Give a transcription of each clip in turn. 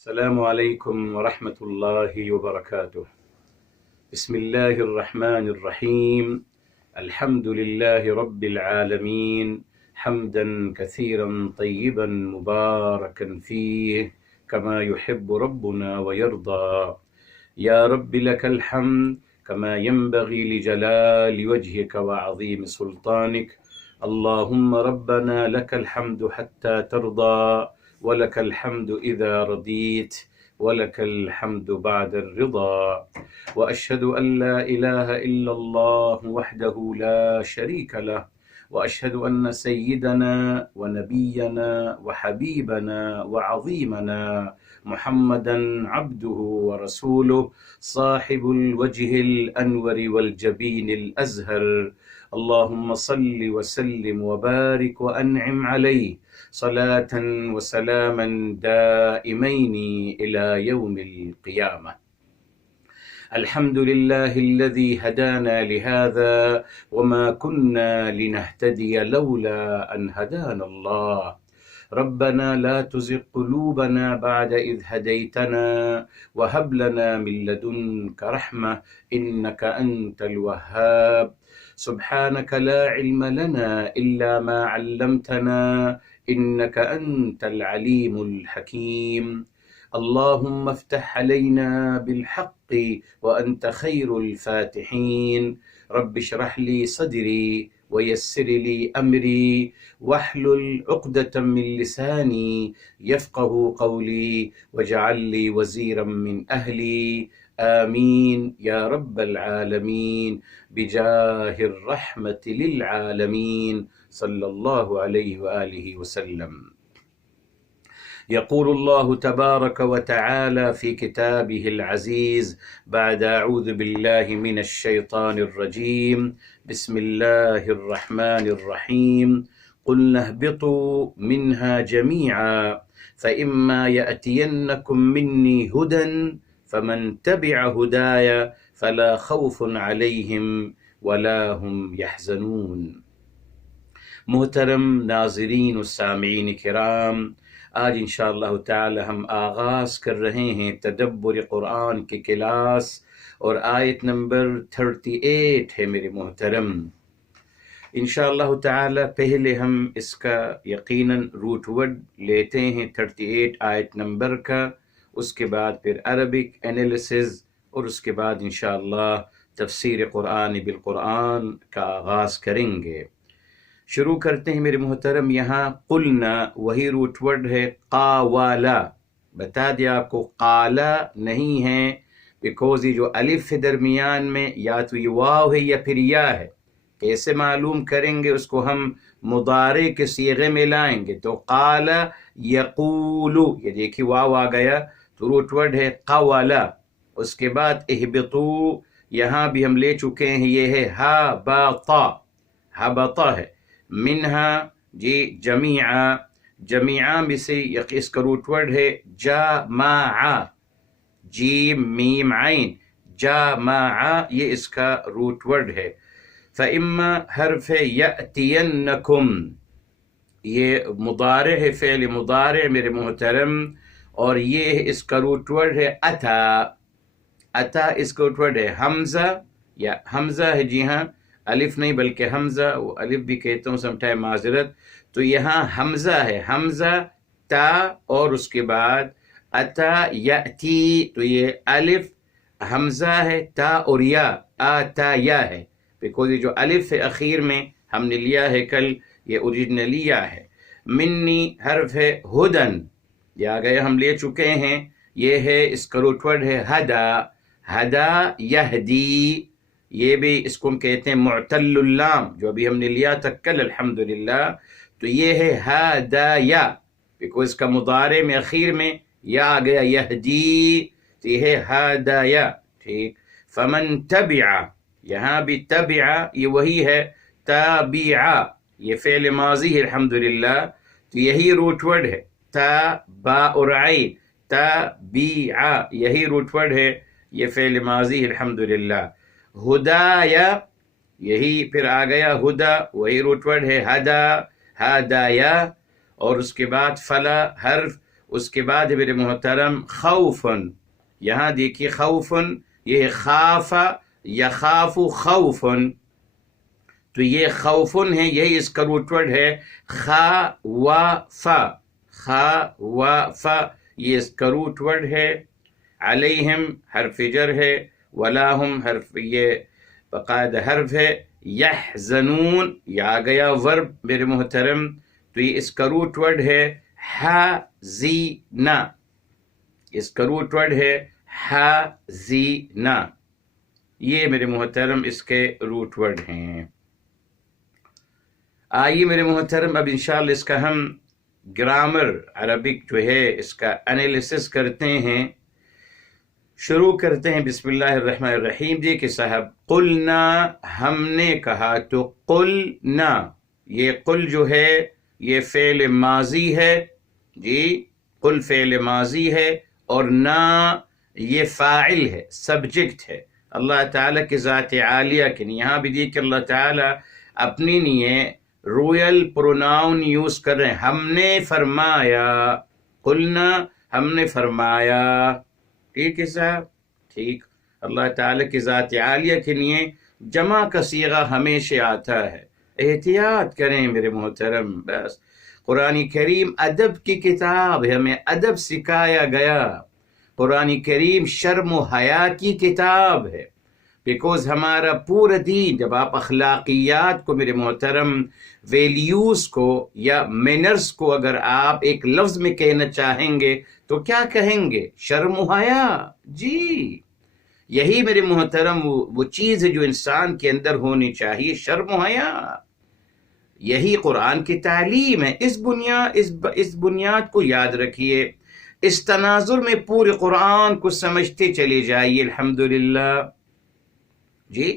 السلام عليكم ورحمة الله وبركاته. بسم الله الرحمن الرحيم. الحمد لله رب العالمين، حمدا كثيرا طيبا مباركا فيه كما يحب ربنا ويرضى. يا رب لك الحمد كما ينبغي لجلال وجهك وعظيم سلطانك. اللهم ربنا لك الحمد حتى ترضى، ولك الحمد إذا رضيت، ولك الحمد بعد الرضا. وأشهد أن لا إله إلا الله وحده لا شريك له، وأشهد أن سيدنا ونبينا وحبيبنا وعظيمنا محمدا عبده ورسوله، صاحب الوجه الأنور والجبين الأزهر. اللهم صل وسلم وبارك وأنعم عليه صلاة وسلاما دائمين إلى يوم القيامة. الحمد لله الذي هدانا لهذا، وما كنا لنهتدي لولا أن هدانا الله. ربنا لا تزغ قلوبنا بعد إذ هديتنا، وهب لنا من لدنك رحمة إنك أنت الوهاب. سبحانك لا علم لنا إلا ما علمتنا إنك أنت العليم الحكيم. اللهم افتح علينا بالحق وأنت خير الفاتحين. رب اشرح لي صدري ويسر لي أمري، واحلل عقدة من لساني يفقه قولي، واجعل لي وزيرا من أهلي. آمين يا رب العالمين، بجاه الرحمة للعالمين، صلى الله عليه وآله وسلم. يقول الله تبارك وتعالى في كتابه العزيز بعد أعوذ بالله من الشيطان الرجيم، بسم الله الرحمن الرحيم. قلنا اهبطوا منها جميعا فإما يأتينكم مني هدى فمن تبع هداي فلا خوف عليهم ولا هم يحزنون. محترم ناظرین و سامعین کرام، آج انشاءاللہ تعالی ہم آغاز کر رہے ہیں تدبر قرآن کی کلاس، اور آیت نمبر 38 ہے میرے محترم. انشاءاللہ تعالی پہلے ہم اس کا یقیناً روٹ ورڈ لیتے ہیں 38 آیت نمبر کا، اس کے بعد پھر عربک انالیسز، اور اس کے بعد انشاءاللہ تفسیر قرآن بالقرآن کا آغاز کریں گے. شروع کرتے ہیں میرے محترم. یہاں قلنا وہی روٹ ورڈ ہے قاوالا. بتا دیا آپ کو قالا نہیں ہے، بیکوز یہ جو الف ہے درمیان میں، یا تو یہ واو ہے یا پھر یا ہے. کیسے معلوم کریں گے؟ اس کو ہم مضارع کے صیغے میں لائیں گے. تو قالا یقولو، یہ دیکھیے واو آ گیا، تو روٹ ورڈ ہے قوالا. اس کے بعد اہبطو، یہاں بھی ہم لے چکے ہیں، یہ ہے ہبطا، ہبطا ہے. منہا جی جمیعا، جمیعا میں سے اس کا روٹ ورڈ ہے جامعا، جیم میم عین، جامعا، یہ اس کا روٹ ورڈ ہے. فإما حرف یأتینکم، یہ مضارع ہے، فعل مضارع میرے محترم، اور یہ اس کا روٹ ورڈ ہے اتا. اتا اس کا روٹ ورڈ ہے حمزہ، یا حمزہ ہے، جی ہاں، الف نہیں بلکہ حمزہ، وہ الف بھی کہتا ہوں سم ٹائم، معذرت. تو یہاں حمزہ ہے، حمزہ تا، اور اس کے بعد اتا یأتی، تو یہ الف حمزہ ہے، تا اور یا، آتا یا ہے، بیکوز یہ جو الف ہے اخیر میں ہم نے لیا ہے کل، یہ اوریجنلی یا ہے. منی حرف ہے ہدن، یہ آگئے ہم لے چکے ہیں، یہ ہے اس کا روٹ ورڈ ہے ہدا. ہدا یہدی، یہ بھی اس کو ہم کہتے ہیں معتل اللام، جو ابھی ہم نے لیا تھا کل الحمدللہ. تو یہ ہے ہدایا، بیکوز اس کا مضارع میں اخیر میں یا آ گیا یہدی، تو یہ ہے ہدایا. ٹھیک. فمن تبع، یہاں بھی تبع یہ وہی ہے تابعا، یہ فعل ماضی ہے الحمدللہ، تو یہی روٹ ورڈ ہے تابع اور عین، تابعا، یہی روٹ ورڈ ہے، یہ فعل ماضی ہے الحمدللہ. ہدایا، یہی پھر آ گیا ہدا، وہی روٹ ورڈ ہے ہدا، ہدایا. اور اس کے بعد فلا حرف اس کے بعد میرے محترم خوفن، یہاں دیکھیے خوفن، یہ خاف یخاف خوفن، تو یہ خوفن ہے، یہی اس کا روٹ ورڈ ہے خا و فا، خا و فا یہ اس کا روٹ ورڈ ہے، علیہم حرف جر ہے، ولاہم حرف یہ باقاعدہ حرف ہے، یحزنون یہ آ گیا ورب میرے محترم، تو یہ اس کا روٹ ورڈ ہے حزینا، اس کا روٹ ورڈ ہے حزینا، یہ میرے محترم اس کے روٹ ورڈ ہیں۔ آئیے میرے محترم اب انشاءاللہ اس کا ہم گرامر عربک جو ہے اس کا انالیسس کرتے ہیں، شروع کرتے ہیں۔ بسم اللہ الرحمن الرحیم۔ دیکھیں صاحب، قلنا ہم نے کہا، تو قلنا یہ قل جو ہے یہ فعل ماضی ہے، جی قل فعل ماضی ہے، اور نا یہ فاعل ہے، سبجیکٹ ہے اللہ تعالیٰ کی ذات عالیہ کے لیے۔ یہاں بھی دیکھ کہ اللہ تعالیٰ اپنی لیے رویل پروناؤن یوز کر رہے ہیں، ہم نے فرمایا، قلنا ہم نے فرمایا، ٹھیک ہے صاحب، ٹھیک۔ اللہ تعالیٰ کی ذات عالیہ کے لیے جمع کا صیغہ ہمیشہ آتا ہے، احتیاط کریں میرے محترم۔ بس قرآن کریم ادب کی کتاب ہے، ہمیں ادب سکھایا گیا، قرآن کریم شرم و حیا کی کتاب ہے، بیکوز ہمارا پورا دین، جب آپ اخلاقیات کو میرے محترم، ویلیوز کو یا مینرز کو اگر آپ ایک لفظ میں کہنا چاہیں گے تو کیا کہیں گے؟ شرم و حیا، جی یہی میرے محترم وہ چیز ہے جو انسان کے اندر ہونی چاہیے، شرم و حیا، یہی قرآن کی تعلیم ہے۔ اس بنیاد کو یاد رکھیے، اس تناظر میں پورے قرآن کو سمجھتے چلے جائیے، الحمدللہ۔ جی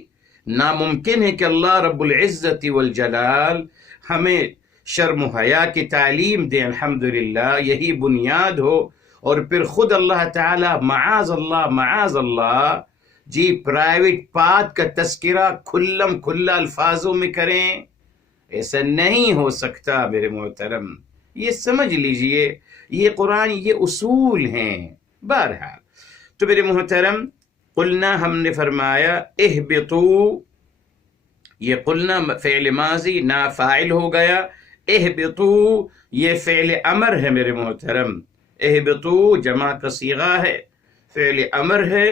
ناممکن ہے کہ اللہ رب العزت والجلال ہمیں شرم و حیا کی تعلیم دیں، الحمدللہ یہی بنیاد ہو، اور پھر خود اللہ تعالی معاذ اللہ جی پرائیویٹ پارٹ کا تذکرہ کھلم کھلا الفاظوں میں کریں، ایسا نہیں ہو سکتا میرے محترم، یہ سمجھ لیجئے، یہ قرآن یہ اصول ہیں۔ بہرحال تو میرے محترم، قلنا ہم نے فرمایا، اہبطو یہ قلنا فعل ماضی نا فاعل ہو گیا، اہبطو یہ فعل امر ہے میرے محترم، اہبطو جمع کا صیغہ ہے، فعل امر ہے،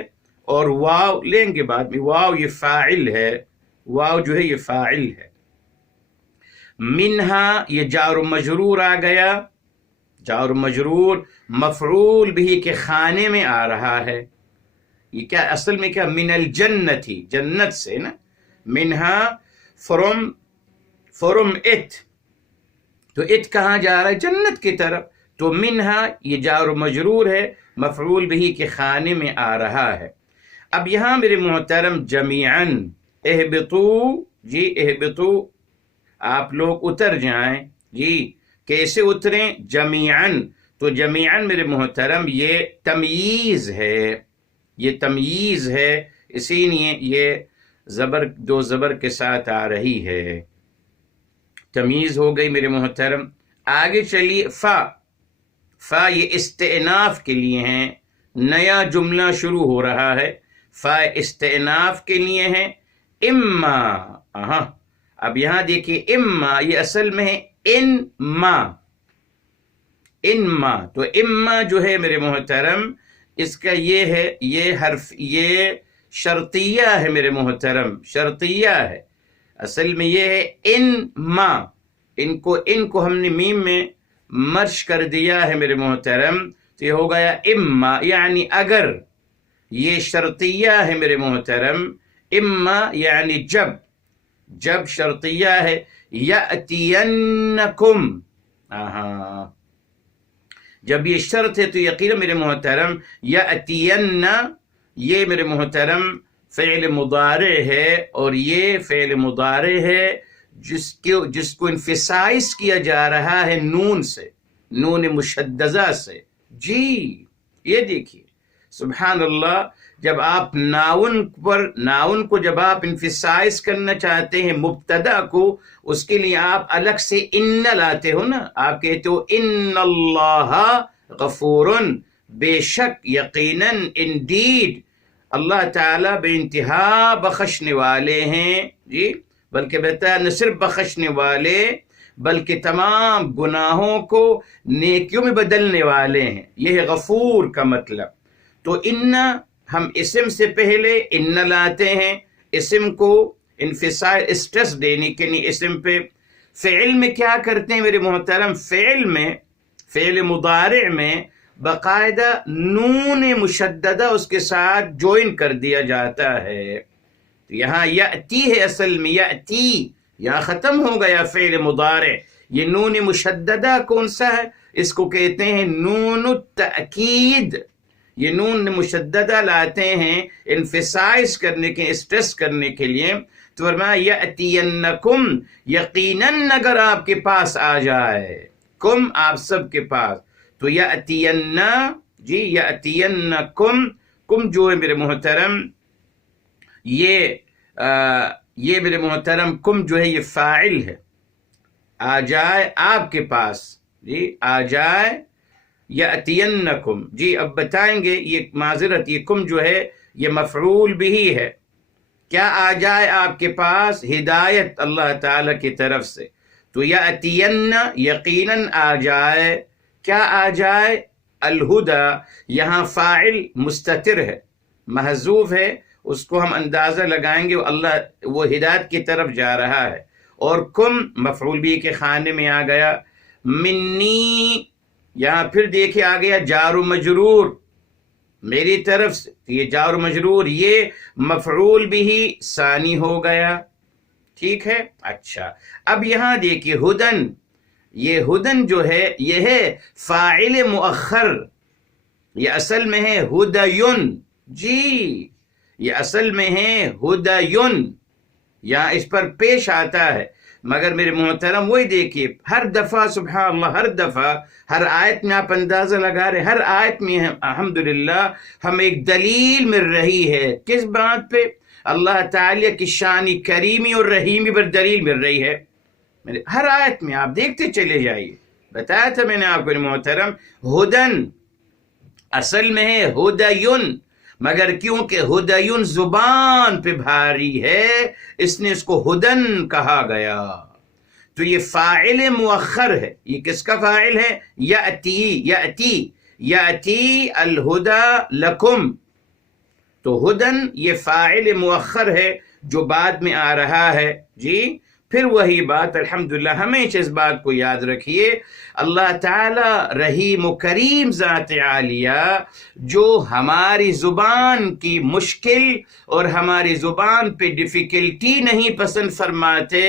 اور واو لیں گے بعد میں، واو یہ فاعل ہے، واو جو ہے یہ فاعل ہے، منہا یہ جار و مجرور آ گیا، جار و مجرور مفعول بھی کے خانے میں آ رہا ہے، یہ کیا اصل میں کیا، من الجنت ہی، جنت سے نا، منہا فرم اٹ، تو اٹ کہاں جا رہا ہے؟ جنت کی طرف، تو منہا یہ جار و مجرور ہے، مفعول بھی کے خانے میں آ رہا ہے۔ اب یہاں میرے محترم جمیعاً اہبطو، جی اہبطو آپ لوگ اتر جائیں، جی کیسے اتریں؟ جمیعاً، تو جمیعاً میرے محترم یہ تمییز ہے، یہ تمییز ہے، اسی لیے یہ زبر دو زبر کے ساتھ آ رہی ہے، تمیز ہو گئی میرے محترم۔ آگے چلیے، فا یہ استئناف کے لیے ہیں، نیا جملہ شروع ہو رہا ہے، فا استئناف کے لیے ہے، اما، اب یہاں دیکھیے اما یہ اصل میں ہے انما، تو اما جو ہے میرے محترم اس کا یہ ہے، یہ حرف یہ شرطیہ ہے میرے محترم، شرطیہ ہے، اصل میں یہ ہے انما، ان کو ہم نے میم میں مرج کر دیا ہے میرے محترم، تو یہ ہو گیا اما، یعنی اگر، یہ شرطیہ ہے میرے محترم، اما یعنی جب شرطیہ ہے، یأتینکم، جب یہ شرط ہے تو یقینا میرے محترم یأتین، یہ میرے محترم فعل مضارع ہے، اور یہ فعل مضارع ہے جس کو انفسائز کیا جا رہا ہے نون سے، نون مشددہ سے، جی یہ دیکھیے سبحان اللہ، جب آپ ناؤن کو جب آپ انفسائز کرنا چاہتے ہیں مبتدا کو، اس کے لیے آپ الگ سے ان لاتے ہو نا، آپ کہتے ہو ان اللہ غفورن، بے شک یقیناً، انڈیڈ، اللہ تعالیٰ بے انتہا بخشنے والے ہیں. جی بلکہ بتایا نہ صرف بخشنے والے بلکہ تمام گناہوں کو نیکیوں میں بدلنے والے ہیں. یہ ہے غفور کا مطلب. تو ان ہم اسم سے پہلے ان لاتے ہیں، اسم کو انفصال اسٹریس دینے کے لیے اسم پہ. فعل میں کیا کرتے ہیں میرے محترم؟ فعل میں، فعل مضارع میں باقاعدہ نون مشددہ اس کے ساتھ جوائن کر دیا جاتا ہے. یہاں یأتی ہے، اصل میں یأتی، یہاں ختم ہو گیا فعل مضارع. یہ نون مشددہ کون سا ہے؟ اس کو کہتے ہیں نون التأکید. یہ نون مشددہ لاتے ہیں انفسائز کرنے کے، اسٹریس کرنے کے لیے. تو فرمایا یأتینکم، یقیناً اگر آپ کے پاس آ جائے، کم آپ سب کے پاس. تو یأتین، جی یأتینکم، کم جو ہے میرے محترم یہ میرے محترم کم جو ہے یہ فاعل ہے. آ جائے آپ کے پاس، جی آ جائے یأتینکم. جی اب بتائیں گے، یہ معذرت، یہ کم جو ہے یہ مفعول بھی ہے. کیا آ جائے آپ کے پاس؟ ہدایت اللہ تعالی کی طرف سے. تو یأتین یقیناً آ جائے. کیا آ جائے؟ الہدی، یہاں فاعل مستتر ہے، محذوف ہے، اس کو ہم اندازہ لگائیں گے وہ ہدایت کی طرف جا رہا ہے. اور کم مفعول بھی کے خانے میں آ گیا. منی، یہاں پھر دیکھیں آ گیا جار و مجرور، میری طرف سے. یہ جار و مجرور یہ مفعول بھی ثانی ہو گیا. ٹھیک ہے. اچھا اب یہاں دیکھیے ہدن، یہ ہدن جو ہے یہ ہے فاعل مؤخر. یہ اصل میں ہے ہدیون. جی یہ اصل میں ہے ہدیون، یہاں اس پر پیش آتا ہے. مگر میرے محترم وہی دیکھیے ہر دفعہ، سبحان اللہ، ہر دفعہ ہر آیت میں آپ اندازہ لگا رہے، ہر آیت میں الحمدللہ ہم ایک دلیل مل رہی ہے. کس بات پہ؟ اللہ تعالیٰ کی شان کریمی اور رحیمی پر دلیل مل رہی ہے. ہر آیت میں آپ دیکھتے چلے جائیے. بتایا تھا میں نے آپ کو محترم، ہدن اصل میں ہے ہدیون، مگر کیونکہ ہدیون زبان پہ بھاری ہے اس نے اس کو ہدن کہا گیا. تو یہ فاعل مؤخر ہے. یہ کس کا فاعل ہے؟ یأتی، یأتی، یأتی الہدی لکم. تو ہدن یہ فاعل مؤخر ہے جو بعد میں آ رہا ہے. جی پھر وہی بات، الحمدللہ ہمیشہ اس بات کو یاد رکھیے، اللہ تعالی رحیم و کریم ذات عالیہ جو ہماری زبان کی مشکل اور ہماری زبان پہ ڈیفیکلٹی نہیں پسند فرماتے،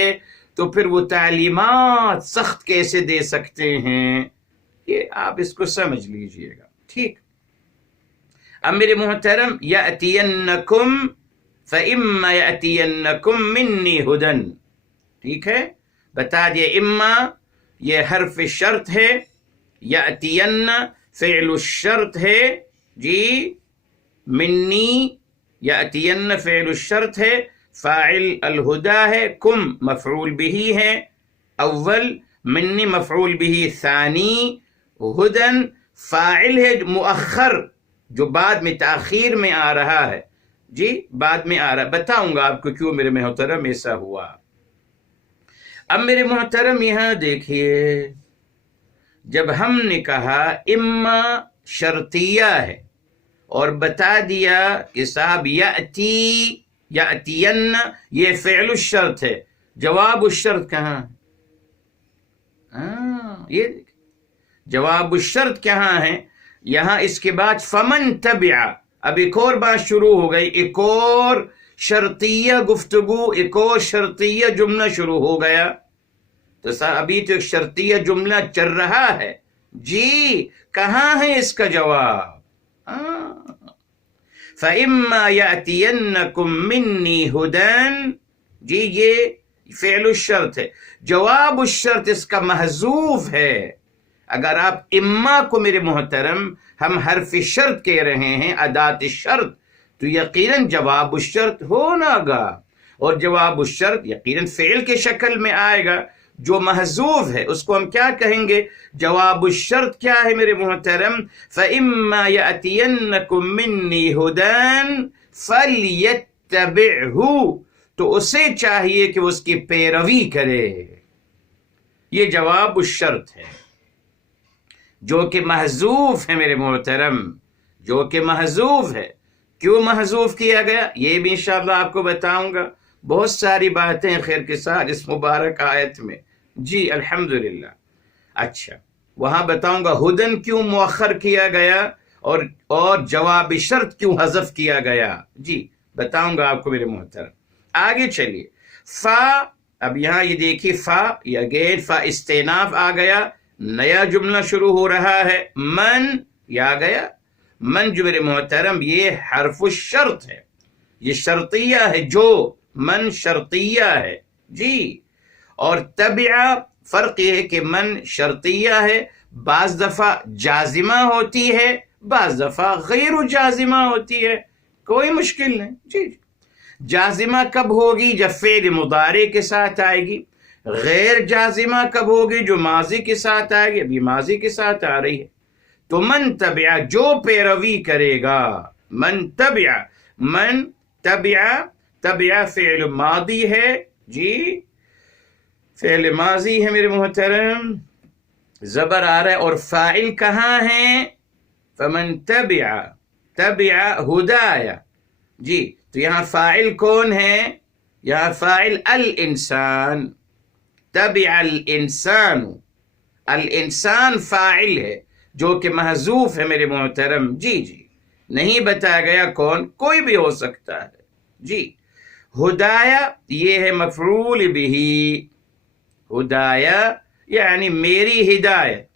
تو پھر وہ تعلیمات سخت کیسے دے سکتے ہیں؟ یہ آپ اس کو سمجھ لیجئے گا. ٹھیک. اب میرے محترم یأتینکم فإما یأتینکم منی ہدن. ٹھیک ہے. بتا دیا اما یہ حرف شرط ہے، یأتین فعل الشرط ہے. جی منی، یأتین فعل الشرط ہے، فاعل الہدی ہے، کم مفعول بھی ہے اول، منی مفعول بھی ثانی، ہدن فاعل ہے مؤخر جو بعد میں تاخیر میں آ رہا ہے. جی بعد میں آ رہا ہے. بتاؤں گا آپ کو کیوں میرے محترم ایسا ہوا. اب میرے محترم یہاں دیکھیے، جب ہم نے کہا اما شرطیہ ہے اور بتا دیا کہ صاحب یأتی، یأتین یہ فعل الشرط ہے، جواب الشرط کہاں؟ یہ جواب الشرط کہاں ہے؟ یہاں اس کے بعد فمن تبع. اب ایک اور بات شروع ہو گئی، ایک اور شرطیہ گفتگو، ایک اور شرطیہ جملہ شروع ہو گیا. تو ابھی تو ایک شرطیہ جملہ چل رہا ہے. جی کہاں ہے اس کا جواب؟ فَإِمَّا يَأْتِيَنَّكُم مِّنِّي هُدًى. جی یہ فعل الشرط ہے، جواب الشرط اس کا محذوف ہے. اگر آپ اما کو میرے محترم ہم حرف شرط کہہ رہے ہیں، ادات شرط، تو یقیناً جواب الشرط ہونا گا، اور جواب الشرط یقیناً فعل کے شکل میں آئے گا. جو محذوف ہے اس کو ہم کیا کہیں گے؟ جواب الشرط کیا ہے میرے محترم؟ فَإِمَّا يَأْتِيَنَّكُم مِّنِّي هُدًى فَلْيَتَّبِعْهُ، تو اسے چاہیے کہ اس کی پیروی کرے۔ یہ جواب الشرط ہے جو کہ محذوف ہے میرے محترم، جو کہ محذوف ہے۔ کیوں محذوف کیا گیا یہ بھی انشاءاللہ آپ کو بتاؤں گا، بہت ساری باتیں خیر کے ساتھ اس مبارک آیت میں۔ جی الحمدللہ۔ اچھا وہاں بتاؤں گا ہدن کیوں مؤخر کیا گیا اور جواب شرط کیوں حذف کیا گیا، جی بتاؤں گا آپ کو میرے محترم۔ آگے چلیے، فا، اب یہاں یہ دیکھیے فا، یہ اگین فا استئناف آ گیا، نیا جملہ شروع ہو رہا ہے۔ من، یہ آ گیا من جو میرے محترم یہ حرف الشرط ہے، یہ شرطیہ ہے، جو من شرطیہ ہے جی۔ اور تبعہ، فرق یہ ہے کہ من شرطیہ ہے، بعض دفعہ جازمہ ہوتی ہے، بعض دفعہ غیر جازمہ ہوتی ہے، کوئی مشکل نہیں جی۔ جازمہ کب ہوگی؟ جب فعل مضارع کے ساتھ آئے گی۔ غیر جازمہ کب ہوگی؟ جو ماضی کے ساتھ آئے گی، ابھی ماضی کے ساتھ آ رہی ہے۔ تو من تبع، جو پیروی کرے گا، من تبع، من تبع، تبع فعل ماضی ہے جی، فعل ماضی ہے میرے محترم، زبر آ رہا ہے، اور فاعل کہاں ہے؟ فمن تبع، تبع ہدایا جی۔ تو یہاں فاعل کون ہے؟ یہاں فاعل الانسان، تبع الانسان، الانسان فاعل ہے جو کہ محذوف ہے میرے محترم جی جی، نہیں بتایا گیا کون، کوئی بھی ہو سکتا ہے جی۔ ہدایا یہ ہے مفعول بھی، ہدایا یعنی میری ہدایت،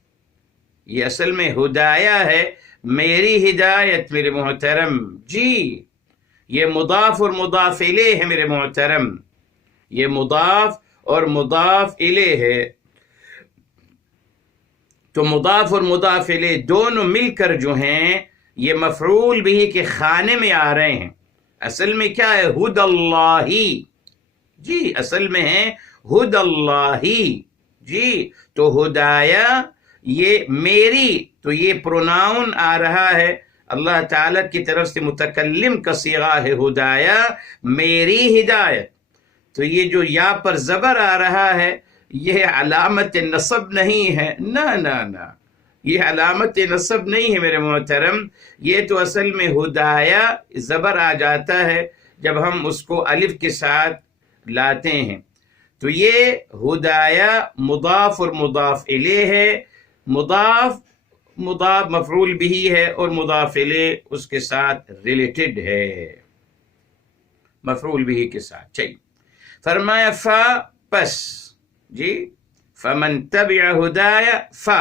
یہ اصل میں ہدایا ہے میری ہدایت میرے محترم جی۔ یہ مضاف اور مضاف الیہ ہے میرے محترم، یہ مضاف اور مضاف الیہ ہے، تو مضاف اور مضاف الیہ دونوں مل کر جو ہیں یہ مفعول بھی کے خانے میں آ رہے ہیں۔ اصل میں کیا ہے؟ ہد اللہ جی، اصل میں ہے ہد اللہ جی۔ تو ہدایا یہ میری، تو یہ پروناؤن آ رہا ہے اللہ تعالیٰ کی طرف سے، متکلم کا صیغہ ہے ہدایا، میری ہدایت۔ تو یہ جو یا پر زبر آ رہا ہے یہ علامت نصب نہیں ہے، نہ نہ نہ، یہ علامت نصب نہیں ہے میرے محترم، یہ تو اصل میں ہدایا زبر آ جاتا ہے جب ہم اس کو الف کے ساتھ لاتے ہیں۔ تو یہ ہدایا مضاف اور مضاف الیہ ہے، مضاف مضاف مفعول بھی ہے، اور مضاف الیہ اس کے ساتھ ریلیٹڈ ہے، مفعول بھی کے ساتھ۔ چلیے فرمایا فا، پس جی، فمن تبع ہدایا، فا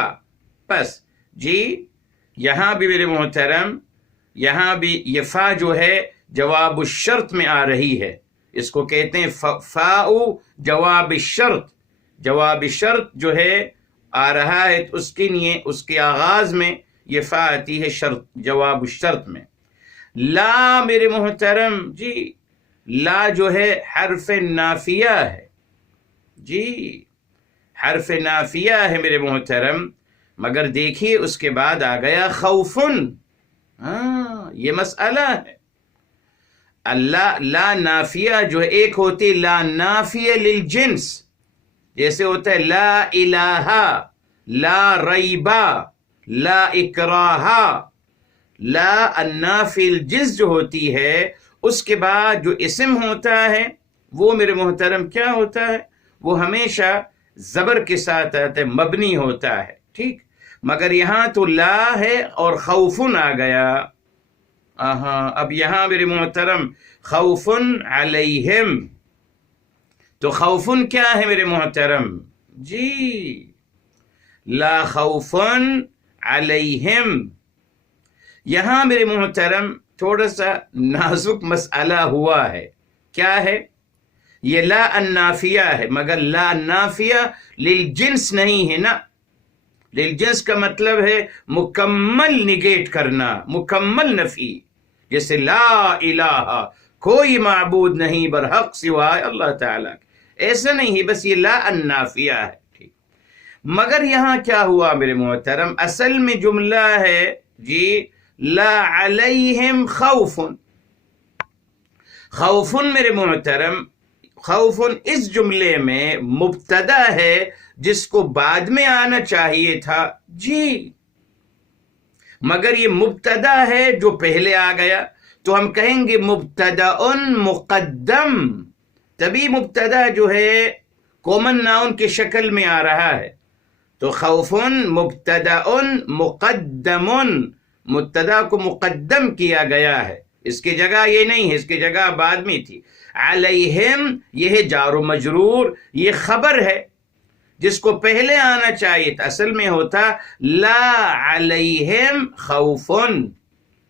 پس جی۔ یہاں بھی میرے محترم، یہاں بھی یہ فا جو ہے جواب الشرط میں آ رہی ہے، اس کو کہتے ہیں فاء جواب الشرط۔ جواب شرط جو ہے آ رہا ہے تو اس کے لیے اس کے آغاز میں یہ فا آتی ہے شرط، جواب الشرط میں۔ لا میرے محترم جی، لا جو ہے حرف نافیہ ہے جی، حرف نافیہ ہے میرے محترم، مگر دیکھیے اس کے بعد آ گیا خوفن، ہاں یہ مسئلہ ہے۔ اللہ لا نافیہ جو ہے، ایک ہوتی لا نافیہ للجنس، جیسے ہوتا ہے لا الہ، لا ریبا، لا اکراہ، لا النافی الجنس جو ہوتی ہے، اس کے بعد جو اسم ہوتا ہے وہ میرے محترم کیا ہوتا ہے؟ وہ ہمیشہ زبر کے ساتھ آتا ہے، مبنی ہوتا ہے، ٹھیک۔ مگر یہاں تو لا ہے اور خوفن آ گیا، اب یہاں میرے محترم خوفن علیہم، تو خوفن کیا ہے میرے محترم جی؟ لا خوفن علیہم۔ یہاں میرے محترم تھوڑا سا نازک مسئلہ ہوا ہے، کیا ہے؟ یہ لا النافیہ ہے، مگر لا نافیہ للجنس نہیں ہے نا، للجنس کا مطلب ہے مکمل نگیٹ کرنا، مکمل نفی، جیسے لا الہ، کوئی معبود نہیں برحق سوائے اللہ تعالیٰ، ایسا نہیں ہے، بس یہ لا النافیہ ہے، ٹھیک۔ مگر یہاں کیا ہوا میرے محترم، اصل میں جملہ ہے جی لا علیہم خوف، خوف میرے محترم، خوف اس جملے میں مبتدا ہے جس کو بعد میں آنا چاہیے تھا جی، مگر یہ مبتدا ہے جو پہلے آ گیا، تو ہم کہیں گے مبتدا مقدم، تبھی مبتدا جو ہے کامن ناؤن کی شکل میں آ رہا ہے، تو خوف مبتدا مقدم، مبتدا کو مقدم کیا گیا ہے، اس کی جگہ یہ نہیں ہے، اس کی جگہ بعد میں تھی۔ علیہم یہ ہے جار و مجرور، یہ خبر ہے جس کو پہلے آنا چاہیے تھا، اصل میں ہوتا لا علیہم خوف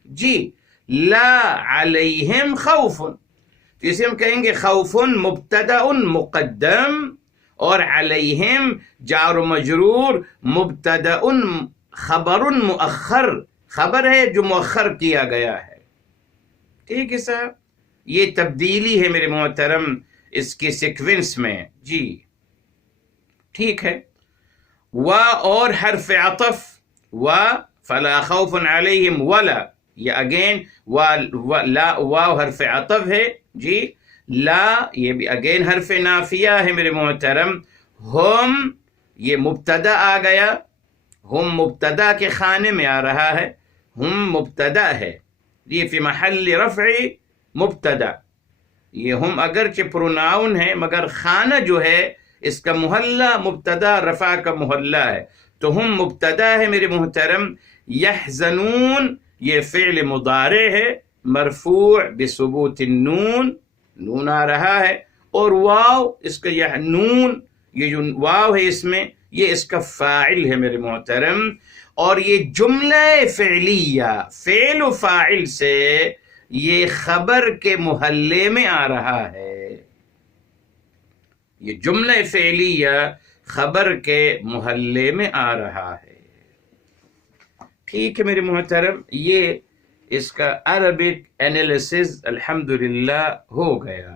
جی، لا علیہم خوف، تو اسے ہم کہیں گے خوف مبتدا مقدم اور علیہم جار و مجرور مبتدا خبر مؤخر، خبر ہے جو مؤخر کیا گیا ہے، ٹھیک ہے صاحب۔ یہ تبدیلی ہے میرے محترم اس کے سیکوینس میں جی، ٹھیک ہے۔ و اور حرف عطف، و فلا خوف علیہم ولا، یہ اگین لا واو حرف عطف ہے جی، لا یہ بھی اگین حرف نافیہ ہے میرے محترم، ہم یہ مبتدا آ گیا، ہم مبتدا کے خانے میں آ رہا ہے، ہم مبتدا ہے، یہ فی محل رفع مبتدا، یہ ہم اگرچہ پروناؤن ہے مگر خانہ جو ہے اس کا محلہ مبتدا رفع کا محلہ ہے، تو ہم مبتدا ہے میرے محترم، یحزنون یہ فعل مضارع ہے مرفوع بثبوت النون، نون آ رہا ہے، اور واو اس کا یہ نون، یہ جو واو ہے اس میں یہ اس کا فاعل ہے میرے محترم، اور یہ جملہ فعلیہ فعل و فاعل سے یہ خبر کے محلے میں آ رہا ہے، یہ جملہ فعلیہ خبر کے محلے میں آ رہا ہے، ٹھیک ہے میرے محترم۔ یہ اس کا عربک انالیسز الحمدللہ ہو گیا۔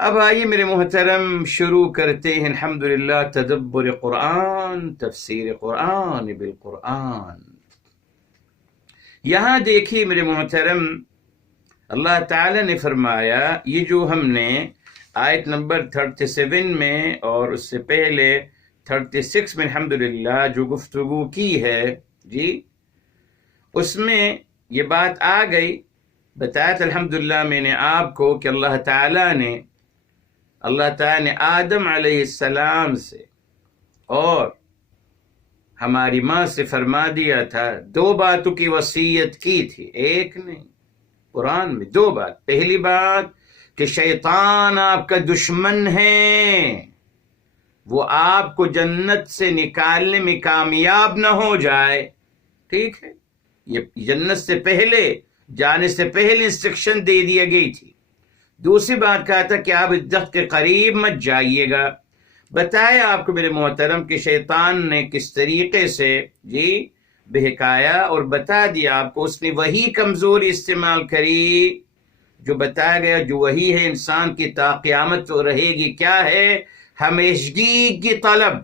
اب آئیے میرے محترم شروع کرتے ہیں الحمدللہ تدبر قرآن، تفسیر قرآن بالقرآن۔ یہاں دیکھیے میرے محترم، اللہ تعالی نے فرمایا، یہ جو ہم نے آیت نمبر 37 میں اور اس سے پہلے 36 میں الحمدللہ جو گفتگو کی ہے جی، اس میں یہ بات آ گئی، بتایا تھا الحمدللہ میں نے آپ کو کہ اللہ تعالیٰ نے آدم علیہ السلام سے اور ہماری ماں سے فرما دیا تھا، 2 باتوں کی وصیت کی تھی، ایک نہیں، قرآن میں 2 بات۔ پہلی بات کہ شیطان آپ کا دشمن ہے، وہ آپ کو جنت سے نکالنے میں کامیاب نہ ہو جائے، ٹھیک ہے، یہ جنت سے پہلے جانے سے پہلے انسٹرکشن دے دیا گئی تھی۔ دوسری بات کہا تھا کہ آپ اس درخت کے قریب مت جائیے گا، بتایا آپ کو میرے محترم کہ شیطان نے کس طریقے سے جی بہکایا، اور بتا دیا آپ کو اس نے وہی کمزوری استعمال کری جو بتایا گیا، جو وہی ہے انسان کی تا قیامت تو رہے گی، کیا ہے؟ ہمیشگی کی طلب،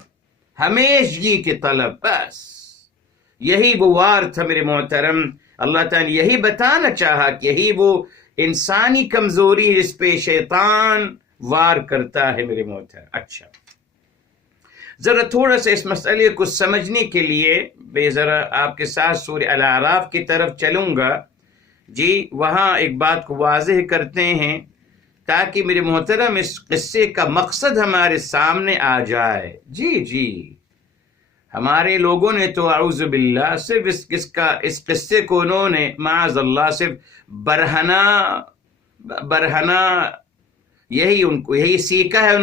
ہمیشگی کی طلب، بس یہی وہ وار تھا میرے محترم۔ اللہ تعالیٰ نے یہی بتانا چاہا کہ یہی وہ انسانی کمزوری جس پہ شیطان وار کرتا ہے میرے محترم۔ اچھا، ذرا تھوڑا سا اس مسئلے کو سمجھنے کے لیے میں ذرا آپ کے ساتھ سورہ الاعراف کی طرف چلوں گا جی، وہاں ایک بات کو واضح کرتے ہیں تاکہ میرے محترم اس قصے کا مقصد ہمارے سامنے آ جائے۔ جی ہمارے لوگوں نے تو اعوذ باللہ صرف اس قصے کو انہوں نے معاذ اللہ صرف برہنہ یہی سیکھا ہے،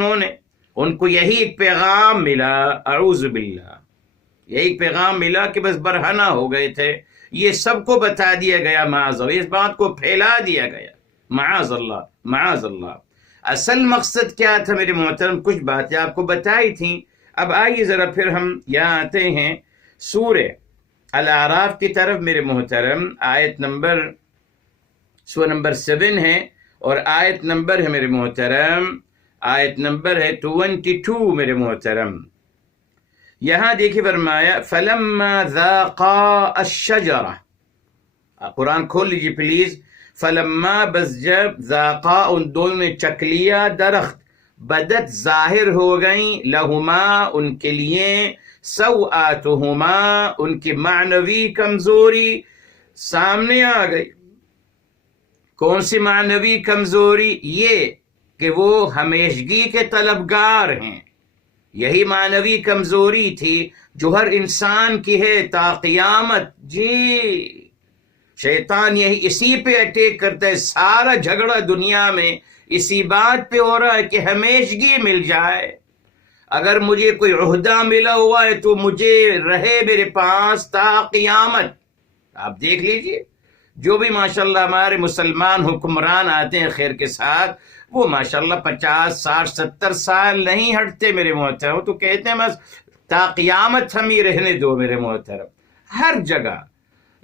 ان کو یہی ایک پیغام ملا، اعوذ باللہ یہی پیغام ملا کہ بس برہنہ ہو گئے تھے، یہ سب کو بتا دیا گیا معاذ اللہ، اس بات کو پھیلا دیا گیا معاذ اللہ معاذ اللہ۔ اصل مقصد کیا تھا میرے محترم؟ کچھ باتیں آپ کو بتائی تھیں۔ اب آئیے ذرا پھر ہم یہاں آتے ہیں سورہ الاعراف کی طرف میرے محترم، سورہ نمبر 7 ہے اور آیت نمبر ہے میرے محترم آیت نمبر ہے 22 میرے محترم. یہاں دیکھیے فرمایا فلما ذاقا الشجرہ. قرآن کھول لیجیے پلیز. فلما بس جب ذاقا ان دونوں نے چکھ لیا درخت، بدت ظاہر ہو گئیں لہما ان کے لیے، سوآتہما ان کی معنوی کمزوری سامنے آ گئی. کون سی معنوی کمزوری؟ یہ کہ وہ ہمیشگی کے طلبگار ہیں. یہی معنوی کمزوری تھی جو ہر انسان کی ہے تا قیامت. جی شیطان یہی اسی پہ اٹیک کرتا ہے. سارا جھگڑا دنیا میں اسی بات پہ ہو رہا ہے کہ ہمیشگی مل جائے. اگر مجھے کوئی عہدہ ملا ہوا ہے تو مجھے رہے میرے پاس تا قیامت. آپ دیکھ لیجئے جو بھی ماشاءاللہ ہمارے مسلمان حکمران آتے ہیں خیر کے ساتھ، وہ ماشاءاللہ 50 60 70 سال نہیں ہٹتے میرے محترم. تو کہتے ہیں بس تا قیامت ہم ہی رہنے دو میرے محترم. ہر جگہ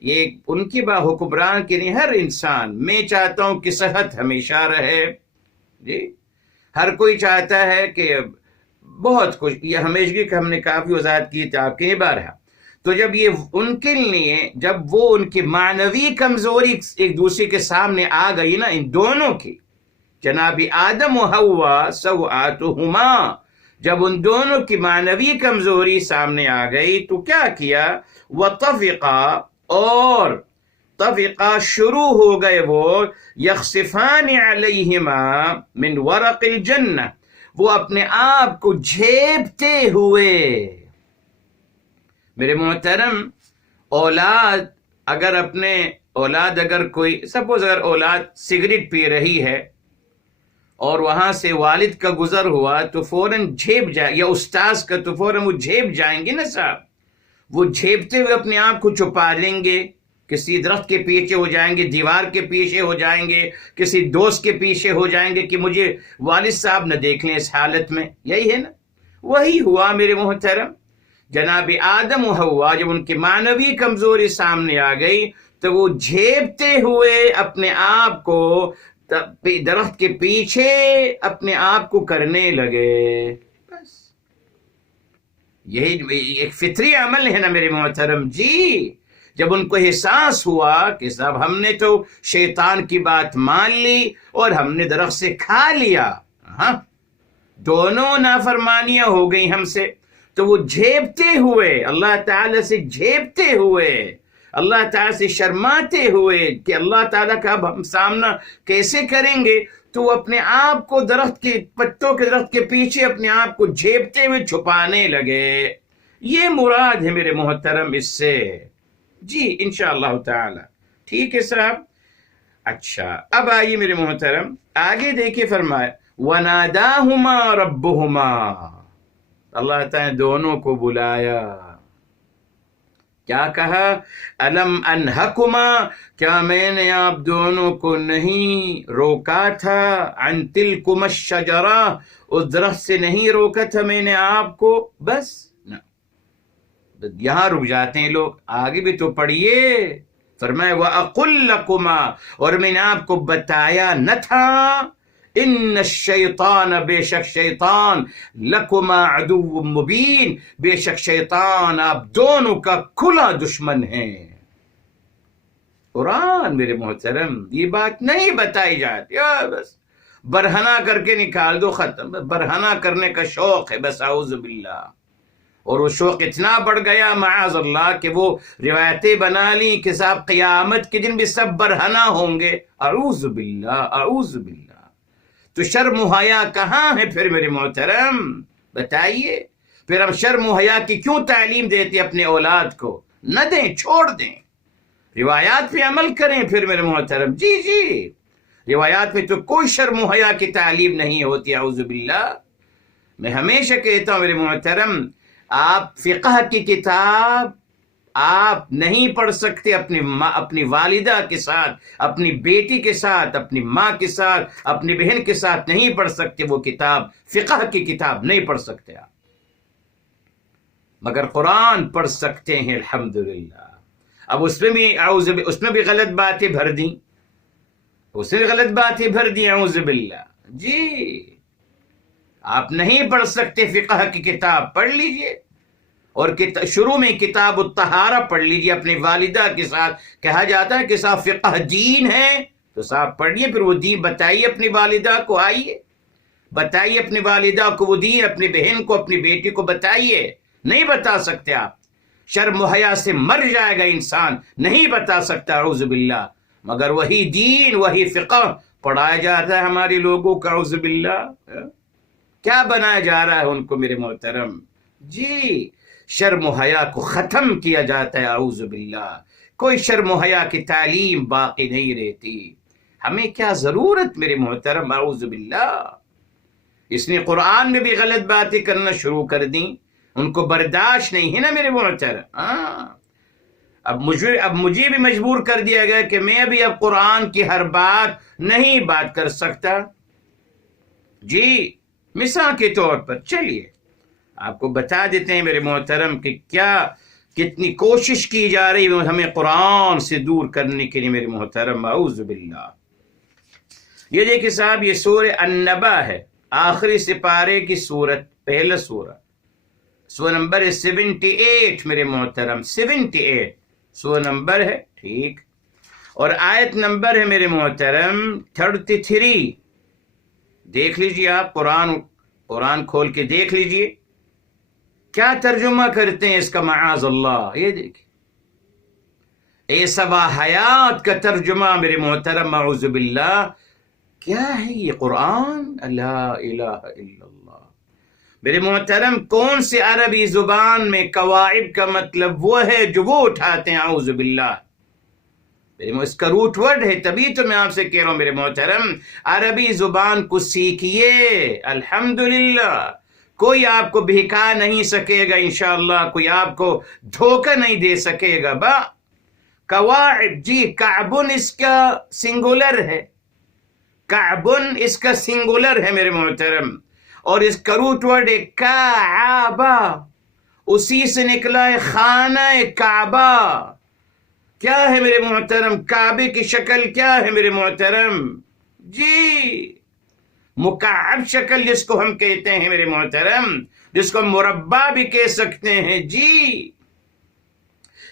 یہ ان کی حکمران کی نہیں، ہر انسان. میں چاہتا ہوں کہ صحت ہمیشہ رہے. جی ہر کوئی چاہتا ہے کہ بہت کچھ. یہ ہمیشگی کا ہم نے کافی وضاحت کی تھی آپ کے بارہا. تو جب یہ ان کے لیے جب وہ ان کی معنوی کمزوری ایک دوسرے کے سامنے آ گئی نا، ان دونوں کی، جناب آدم و حوا سوآتہما، جب ان دونوں کی معنوی کمزوری سامنے آ گئی تو کیا کیا؟ وطفقا، اور طفقا شروع ہو گئے وہ، یخصفان علیہما من ورق الجنہ، وہ اپنے آپ کو جھیپتے ہوئے. میرے محترم اگر کوئی سپوز اگر اولاد سگریٹ پی رہی ہے اور وہاں سے والد کا گزر ہوا تو فوراً جھیپ جائے، یا استاذ کا، تو فوراً وہ جھیپ جائیں گے نا صاحب. وہ جھیپتے ہوئے اپنے آپ کو چھپا لیں گے، کسی درخت کے پیچھے ہو جائیں گے، دیوار کے پیچھے ہو جائیں گے، کسی دوست کے پیچھے ہو جائیں گے کہ مجھے والد صاحب نہ دیکھ لیں اس حالت میں. یہی ہے نا، وہی ہوا میرے محترم. جناب آدم و حوا جب ان کی معنوی کمزوری سامنے آ گئی تو وہ جھیپتے ہوئے اپنے آپ کو درخت کے پیچھے اپنے آپ کو کرنے لگے. بس یہی ایک فطری عمل ہے نا میرے محترم. جی جب ان کو احساس ہوا کہ صاحب ہم نے تو شیطان کی بات مان لی اور ہم نے درخت سے کھا لیا، ہاں دونوں نافرمانیاں ہو گئی ہم سے، تو وہ جھیپتے ہوئے اللہ تعالیٰ سے، جھیپتے ہوئے اللہ تعالیٰ سے شرماتے ہوئے کہ اللہ تعالیٰ کا اب ہم سامنا کیسے کریں گے، تو وہ اپنے آپ کو درخت کے پتوں کے درخت کے پیچھے اپنے آپ کو جھیپتے ہوئے چھپانے لگے. یہ مراد ہے میرے محترم اس سے. جی انشاءاللہ تعالی ٹھیک ہے صاحب. اچھا اب آئیے میرے محترم آگے دیکھیے، فرمایا وَنَادَاهُمَا رَبُّهُمَا، اللہ تعالیٰ نے دونوں کو بلایا. کیا کہا؟ الم انہکما، کیا میں نے آپ دونوں کو نہیں روکا تھا؟ عن تلکم الشجرہ، اس درخت سے نہیں روکا تھا میں نے آپ کو؟ بس یہاں رک جاتے ہیں لوگ، آگے بھی تو پڑھیے. فرمایا وَأَقُلْ لَكُمَا، اور میں نے آپ کو بتایا نہ تھا، ان الشیطان، بے شک شیطان، لکما عدو مبین، بے شک شیطان آپ دونوں کا کھلا دشمن ہے. قرآن میرے محترم یہ بات نہیں بتائی جاتی، بس برہنہ کر کے نکال دو، ختم. برہنہ کرنے کا شوق ہے بس، اعوذ باللہ. اور وہ شوق اتنا بڑھ گیا معاذ اللہ کہ وہ روایتیں بنا لی کہ صاحب قیامت کے دن بھی سب برہنہ ہوں گے. اعوذ باللہ، اعوذ باللہ. تو شرم و حیا کہاں ہے پھر میرے محترم؟ بتائیے پھر ہم شرم و حیا کی کیوں تعلیم دیتے اپنے اولاد کو؟ نہ دیں، چھوڑ دیں، روایات پہ عمل کریں پھر میرے محترم. جی روایات پہ تو کوئی شرم و حیا کی تعلیم نہیں ہوتی، اعوذ باللہ. میں ہمیشہ کہتا ہوں میرے محترم، آپ فقہ کی کتاب آپ نہیں پڑھ سکتے اپنی والدہ کے ساتھ، اپنی بیٹی کے ساتھ، اپنی ماں کے ساتھ، اپنی بہن کے ساتھ نہیں پڑھ سکتے. وہ کتاب فقہ کی کتاب نہیں پڑھ سکتے آپ، مگر قرآن پڑھ سکتے ہیں الحمدللہ. اب اس میں بھی غلط باتیں بھر دیں، اعوذ باللہ. جی آپ نہیں پڑھ سکتے فقہ کی کتاب پڑھ لیجئے، اور شروع میں کتاب الطہارہ پڑھ لیجئے اپنی والدہ کے ساتھ. کہا جاتا ہے کہ صاحب فقہ دین ہے تو صاحب پڑھیے، پھر وہ دین بتائیے اپنی والدہ کو، آئیے بتائیے اپنی والدہ کو وہ دین، اپنی بہن کو، اپنی بیٹی کو بتائیے. نہیں بتا سکتے آپ، شرم و حیا سے مر جائے گا انسان، نہیں بتا سکتا اعوذ باللہ. مگر وہی دین، وہی فقہ پڑھایا جاتا ہے ہمارے لوگوں کا، اعوذ باللہ. کیا بنایا جا رہا ہے ان کو میرے محترم؟ جی شرم و حیا کو ختم کیا جاتا ہے اعوذ باللہ. کوئی شرم و حیا کی تعلیم باقی نہیں رہتی. ہمیں کیا ضرورت میرے محترم اعوذ باللہ. اس نے قرآن میں بھی غلط باتیں کرنا شروع کر دیں، ان کو برداشت نہیں ہے نا میرے محترم. اب مجھے بھی مجبور کر دیا گیا کہ میں بھی اب قرآن کی ہر بات نہیں بات کر سکتا. جی مثال کے طور پر چلیے آپ کو بتا دیتے ہیں میرے محترم کہ کتنی کوشش کی جا رہی ہے ہمیں قرآن سے دور کرنے کے لیے میرے محترم اعوذ باللہ. یہ دیکھیں صاحب، یہ سورہ النبا ہے، آخری سپارے کی سورت، پہلا سورہ نمبر 78 میرے محترم، 78 سورہ نمبر ہے، ٹھیک. اور آیت نمبر ہے میرے محترم 33. دیکھ لیجئے آپ، قرآن کھول کے دیکھ لیجئے کیا ترجمہ کرتے ہیں اس کا، معاذ اللہ. یہ دیکھیں اے سوا حیات کا ترجمہ میرے محترم اعوذ باللہ. کیا ہے یہ قرآن؟ لا الہ الا اللہ. میرے محترم کون سے عربی زبان میں قواعد کا مطلب وہ ہے جو وہ اٹھاتے ہیں اعوذ باللہ. اس کا روٹ ورڈ ہے، تبھی تو میں آپ سے کہہ رہا ہوں میرے محترم عربی زبان کو سیکھیے. الحمدللہ کوئی آپ کو بہکا نہیں سکے گا انشاءاللہ، کوئی آپ کو دھوکہ نہیں دے سکے گا. قواعد، جی کعبن اس کا سنگولر ہے، کعبن اس کا سنگولر ہے میرے محترم، اور اس کا روٹ ورڈ ہے کعبہ، اسی سے نکلا ہے خانہ کعبہ. کیا ہے میرے محترم؟ کعبے کی شکل کیا ہے میرے محترم؟ جی مکعب شکل جس کو ہم کہتے ہیں میرے محترم، جس کو مربع بھی کہہ سکتے ہیں. جی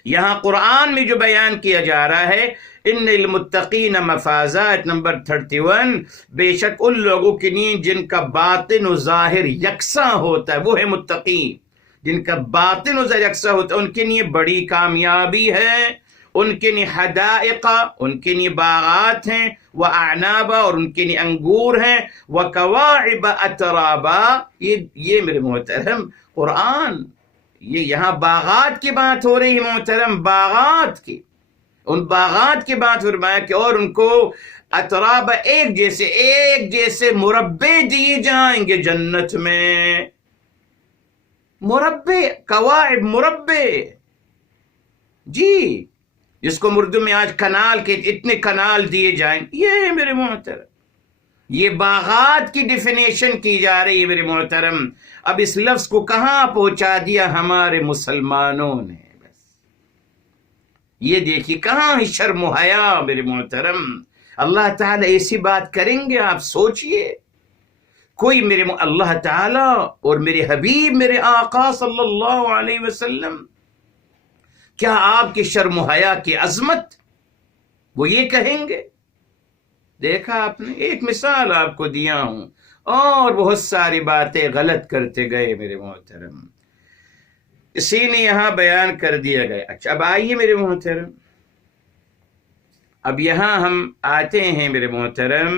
یہاں قرآن میں جو بیان کیا جا رہا ہے، ان المتقین مفازات نمبر 31، بے شک ان لوگوں کے لیے جن کا باطن و ظاہر یکساں ہوتا ہے، وہ ہے متقین. جن کا باطن و ظاہر یکساں ہوتا ہے ان کے لیے بڑی کامیابی ہے. ان کے لیے حدائق، ان کے لیے باغات ہیں، وَأَعْنَابًا، اور ان کے لیے انگور ہیں، وَكَوَاعِبَ أَتْرَابًا. یہ میرے محترم قرآن، یہ یہاں باغات کی بات ہو رہی ہے محترم، باغات کی، ان باغات کی بات فرمایا کہ اور ان کو اطراب ایک جیسے مربع دیے جائیں گے جنت میں. مربع، قواعب مربع، جی جس کو اردو میں آج کنال کے اتنے کنال دیے جائیں. یہ میرے محترم یہ باغات کی ڈیفینیشن کی جا رہی ہے میرے محترم. اب اس لفظ کو کہاں پہنچا دیا ہمارے مسلمانوں نے، بس یہ دیکھیے کہاں ہے شرم و حیا میرے محترم. اللہ تعالیٰ ایسی بات کریں گے؟ آپ سوچئے کوئی اللہ تعالیٰ اور میرے حبیب میرے آقا صلی اللہ علیہ وسلم، کیا آپ کی شرم و حیا کی عظمت وہ یہ کہیں گے؟ دیکھا آپ نے، ایک مثال آپ کو دیا ہوں، اور بہت ساری باتیں غلط کرتے گئے میرے محترم، اسی نے یہاں بیان کر دیا گیا. اچھا اب آئیے میرے محترم، اب یہاں ہم آتے ہیں میرے محترم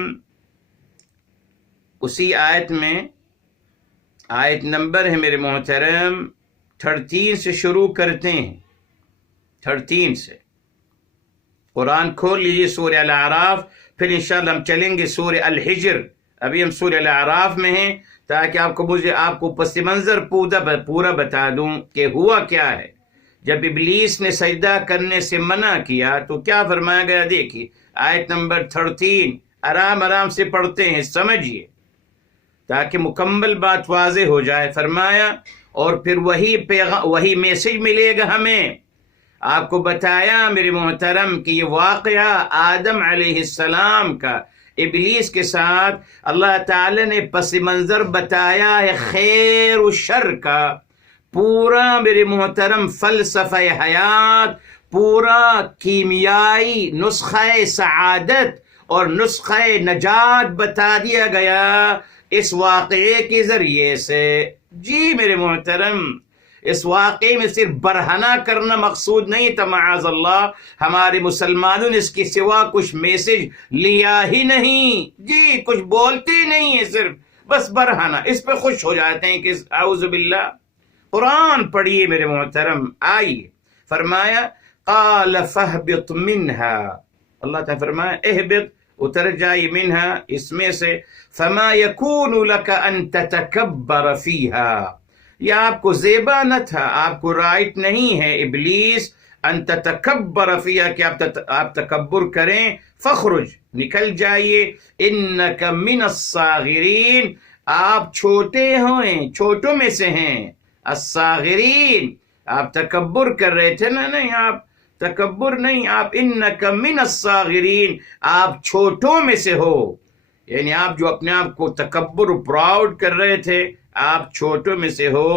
اسی آیت میں، آیت نمبر ہے میرے محترم 13 سے شروع کرتے ہیں. 13 سے قرآن کھول لیجیے، سورہ الاعراف، پھر انشاءاللہ ہم چلیں گے سورہ الحجر. ابھی ہم سورہ الاعراف میں ہیں تاکہ آپ کو پس منظر پورا بتا دوں کہ ہوا کیا ہے. جب ابلیس نے سجدہ کرنے سے منع کیا تو کیا فرمایا گیا؟ دیکھیے آیت نمبر 13، آرام سے پڑھتے ہیں، سمجھیے تاکہ مکمل بات واضح ہو جائے. فرمایا اور پھر وہی میسج ملے گا ہمیں. آپ کو بتایا میرے محترم کہ یہ واقعہ آدم علیہ السلام کا ابلیس کے ساتھ اللہ تعالی نے پس منظر بتایا ہے خیر و شر کا. پورا میرے محترم فلسفہ حیات، پورا کیمیائی نسخہ سعادت اور نسخہ نجات بتا دیا گیا اس واقعے کے ذریعے سے. جی میرے محترم، اس واقعے میں صرف برہنہ کرنا مقصود نہیں تھا، معاذ اللہ. ہمارے مسلمانوں نے اس کے سوا کچھ میسج لیا ہی نہیں. جی کچھ بولتے ہی نہیں ہیں، صرف بس برہنہ، اس پہ خوش ہو جاتے ہیں کہ اعوذ باللہ. قرآن پڑھیے میرے محترم. آئیے فرمایا قال فاہبط منها، اللہ تعالیٰ فرمایا اہبط، اتر جائی، منہا، اس میں سے، فما یکون لک ان تتکبر فیہا، یہ آپ کو زیبا نہ تھا، آپ کو رائٹ نہیں ہے ابلیس ان تتکبر فیہا کہ آپ تکبر کریں. فخرج، نکل جائیے، انک من الصاغرین، آپ چھوٹے ہوئے، چھوٹوں میں سے ہیں. الصاغرین، آپ تکبر کر رہے تھے نا، نہیں آپ تکبر نہیں، آپ انک من الصاغرین، آپ چھوٹوں میں سے ہو. یعنی آپ جو اپنے آپ کو تکبر پراؤڈ کر رہے تھے، آپ چھوٹوں میں سے ہو،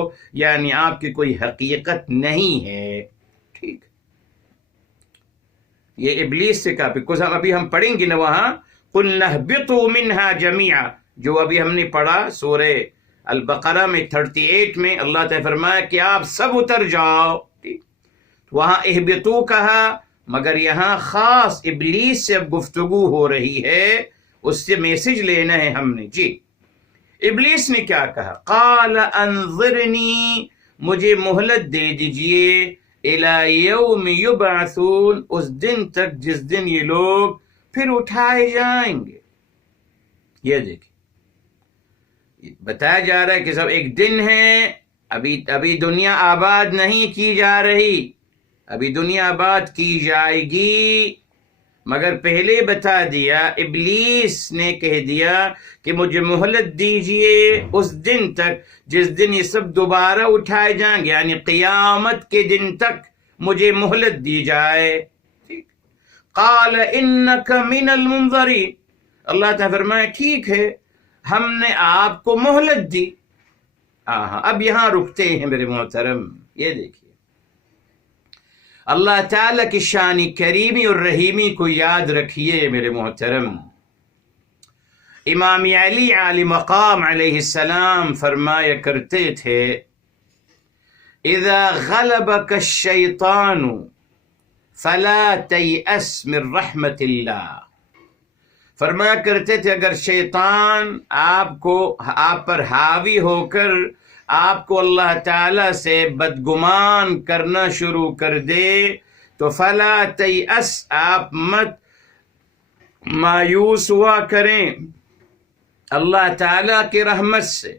یعنی آپ کی کوئی حقیقت نہیں ہے. ٹھیک، یہ ابلیس سے کہا. کچھ ابھی ہم پڑھیں گے نا وہاں قُلْنَا اهْبِطُوا مِنْهَا جَمِيعًا، جو ابھی ہم نے پڑھا سورہ البقرہ میں 38 میں، اللہ تعالیٰ فرمایا کہ آپ سب اتر جاؤ. وہاں اہبطو کہا، مگر یہاں خاص ابلیس سے اب گفتگو ہو رہی ہے، اس سے میسج لینا ہے ہم نے. جی ابلیس نے کیا کہا؟ قال انظرنی، مجھے مہلت دے دیجئے، الی یوم یبعثون، اس دن تک جس دن یہ لوگ پھر اٹھائے جائیں گے. یہ دیکھیں بتایا جا رہا ہے کہ سب ایک دن ہے، ابھی دنیا آباد نہیں کی جا رہی، ابھی دنیا آباد کی جائے گی. مگر پہلے بتا دیا، ابلیس نے کہہ دیا کہ مجھے مہلت دیجئے اس دن تک جس دن یہ سب دوبارہ اٹھائے جائیں گے، یعنی قیامت کے دن تک مجھے مہلت دی جائے. قال انک من المنظرین، اللہ تعالیٰ فرمایا ٹھیک ہے، ہم نے آپ کو مہلت دی. اب یہاں رکتے ہیں میرے محترم. یہ دیکھیے اللہ تعالیٰ کی شان کریمی اور رحیمی کو یاد رکھیے میرے محترم. امام علی علی مقام علیہ السلام فرمایا کرتے تھے اذا غلبك الشیطان فلا تیأس من رحمت اللہ. فرمایا کرتے تھے اگر شیطان آپ پر حاوی ہو کر آپ کو اللہ تعالی سے بدگمان کرنا شروع کر دے تو فلا تیأس، آپ مت مایوس ہوا کریں اللہ تعالی کی رحمت سے.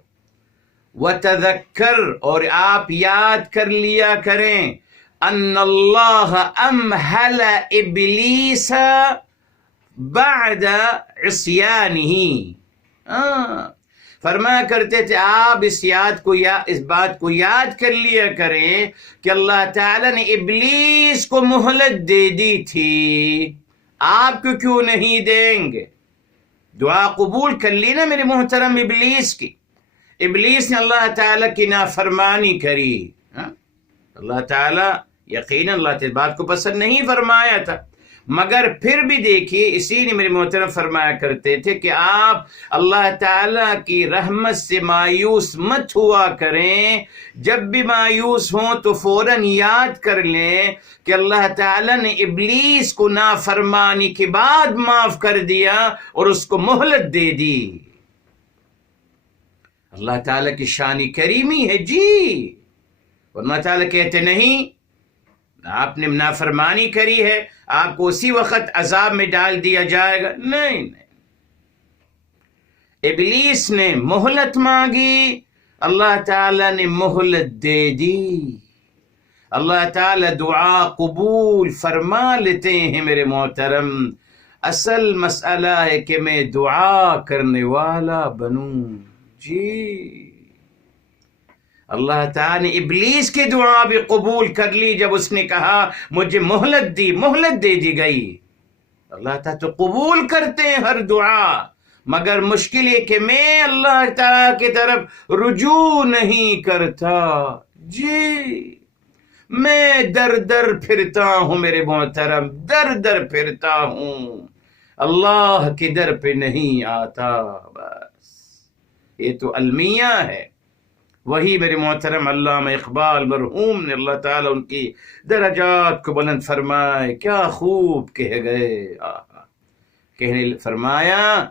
وتذکر، اور آپ یاد کر لیا کریں، ان اللہ امہل ابلیس بعد عصیانہ. فرمایا کرتے تھے آپ اس بات کو یاد کر لیا کریں کہ اللہ تعالیٰ نے ابلیس کو مہلت دے دی تھی، آپ کو کیوں نہیں دیں گے؟ دعا قبول کر لی نا میرے محترم ابلیس کی. ابلیس نے اللہ تعالیٰ کی نافرمانی کری. اللہ تعالیٰ یقیناً اللہ تعالیٰ بات کو پسند نہیں فرمایا تھا، مگر پھر بھی دیکھیے اسی نے میرے محترم فرمایا کرتے تھے کہ آپ اللہ تعالیٰ کی رحمت سے مایوس مت ہوا کریں. جب بھی مایوس ہوں تو فوراً یاد کر لیں کہ اللہ تعالیٰ نے ابلیس کو نافرمانی کے بعد معاف کر دیا اور اس کو مہلت دے دی. اللہ تعالیٰ کی شان کریمی ہے. جی اللہ تعالیٰ کہتے نہیں آپ نے نافرمانی کری ہے آپ کو اسی وقت عذاب میں ڈال دیا جائے گا. نہیں، ابلیس نے مہلت مانگی، اللہ تعالیٰ نے مہلت دے دی. اللہ تعالیٰ دعا قبول فرما لیتے ہیں میرے محترم. اصل مسئلہ ہے کہ میں دعا کرنے والا بنوں. جی اللہ تعالیٰ نے ابلیس کی دعا بھی قبول کر لی جب اس نے کہا مجھے مہلت دے دی گئی. اللہ تعالیٰ تو قبول کرتے ہیں ہر دعا، مگر مشکل یہ کہ میں اللہ تعالیٰ کی طرف رجوع نہیں کرتا۔ جی میں در در پھرتا ہوں میرے محترم، در در پھرتا ہوں، اللہ کے در پہ نہیں آتا۔ بس یہ تو المیہ ہے۔ وہی میرے محترم علامہ اقبال مرحوم نے، اللہ تعالیٰ ان کی درجات کو بلند فرمائے، کیا خوب کہہ گئے۔ کہنے فرمایا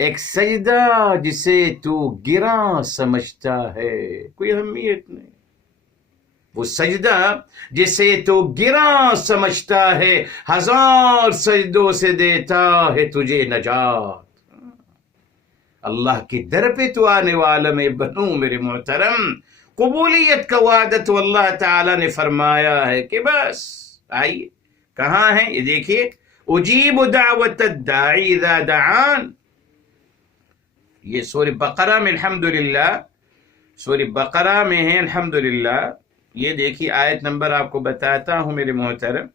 ایک سجدہ جسے تو گراں سمجھتا ہے، کوئی اہمیت نہیں، وہ سجدہ جسے تو گراں سمجھتا ہے، ہزار سجدوں سے دیتا ہے تجھے نجات۔ اللہ کی در پہ تو آنے والا میں بنوں میرے محترم، قبولیت کا وعدہ تو اللہ تعالیٰ نے فرمایا ہے کہ بس آئیے، کہاں ہے یہ دیکھیے، اجیب دعوت الداعی اذا دعان، یہ سورہ بقرہ میں الحمدللہ، سورہ بقرہ میں ہے الحمدللہ۔ یہ دیکھیے آیت نمبر آپ کو بتاتا ہوں میرے محترم،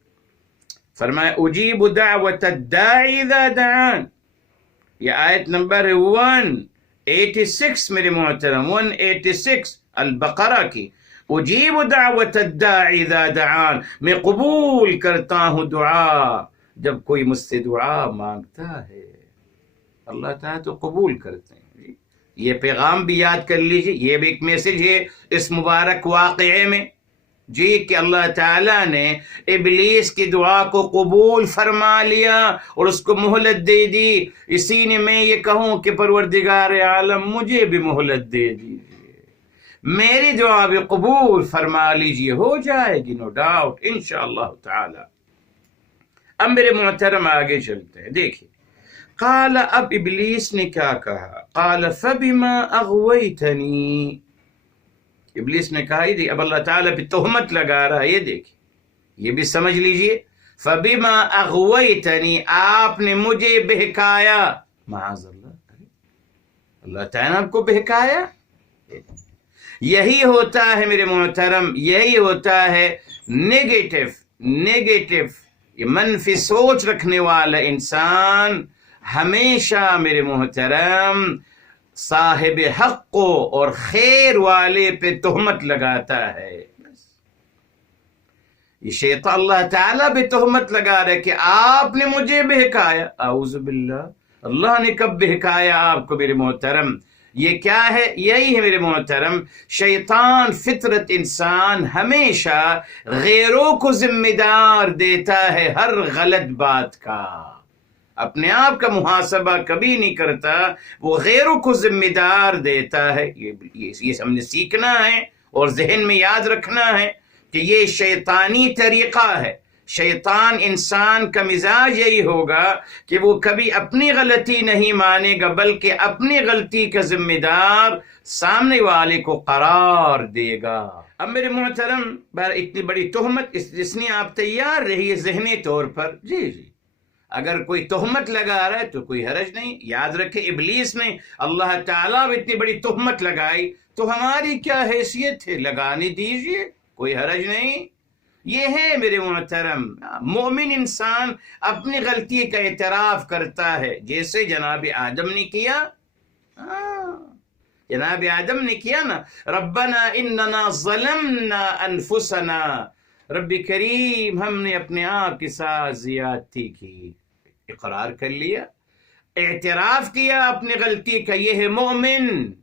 فرمایا اجیب دعوت الداعی اذا دعان، یہ آیت نمبر 186 میرے محترم، 186 البقرہ کی، اجیب دعوت الداعی اذا دعان، میں قبول کرتا ہوں دعا جب کوئی مجھ سے دعا مانگتا ہے۔ اللہ تعالیٰ تو قبول کرتے ہیں۔ یہ پیغام بھی یاد کر لیجیے، یہ بھی ایک میسج ہے اس مبارک واقعے میں، جی کہ اللہ تعالیٰ نے ابلیس کی دعا کو قبول فرما لیا اور اس کو مہلت دے دی۔ اسی نے میں یہ کہوں کہ پروردگار عالم مجھے بھی مہلت دے دیجیے، میری دعا بھی قبول فرما لیجیے، ہو جائے گی نو ڈاؤٹ انشاءاللہ تعالی۔ اب میرے محترم آگے چلتے ہیں، دیکھیں قال، اب ابلیس نے کیا کہا، قال فبما اغویتنی، ابلیس نے کہا، یہ اب اللہ تعالیٰ پہ تہمت لگا رہا ہے، یہ دیکھیں، یہ بھی سمجھ لیجئے، فبما اغویتنی، آپ نے مجھے بہکایا، معاذ اللہ، اللہ تعالیٰ آپ کو بہکایا۔ یہی ہوتا ہے میرے محترم، یہی ہوتا ہے نیگیٹو یہ منفی سوچ رکھنے والا انسان ہمیشہ میرے محترم صاحب حق کو اور خیر والے پہ تہمت لگاتا ہے۔ یہ شیطان اللہ تعالیٰ بھی تہمت لگا رہا ہے کہ آپ نے مجھے بہکایا، اعوذ باللہ، اللہ نے کب بہکایا آپ کو میرے محترم؟ یہ کیا ہے؟ یہی ہے میرے محترم، شیطان فطرت انسان ہمیشہ غیروں کو ذمہ دار دیتا ہے ہر غلط بات کا، اپنے آپ کا محاسبہ کبھی نہیں کرتا، وہ غیروں کو ذمہ دار دیتا ہے۔ یہ ہم نے سیکھنا ہے اور ذہن میں یاد رکھنا ہے کہ یہ شیطانی طریقہ ہے۔ شیطان انسان کا مزاج یہی ہوگا کہ وہ کبھی اپنی غلطی نہیں مانے گا، بلکہ اپنی غلطی کا ذمہ دار سامنے والے کو قرار دے گا۔ اب میرے محترم اتنی بڑی تہمت، اس نے آپ تیار رہیے ذہنی طور پر، جی اگر کوئی تہمت لگا رہا ہے تو کوئی حرج نہیں۔ یاد رکھے ابلیس نے اللہ تعالیٰ بھی اتنی بڑی تہمت لگائی تو ہماری کیا حیثیت ہے، لگانے دیجئے، کوئی حرج نہیں۔ یہ ہے میرے محترم، مومن انسان اپنی غلطی کا اعتراف کرتا ہے، جیسے جناب آدم نے کیا، جناب آدم نے کیا نا، ربنا اننا ظلمنا انفسنا، رب کریم ہم نے اپنے آپ کے ساتھ زیادتی کی، اقرار کر لیا، اعتراف کیا اپنی غلطی کا، یہ ہے مومن۔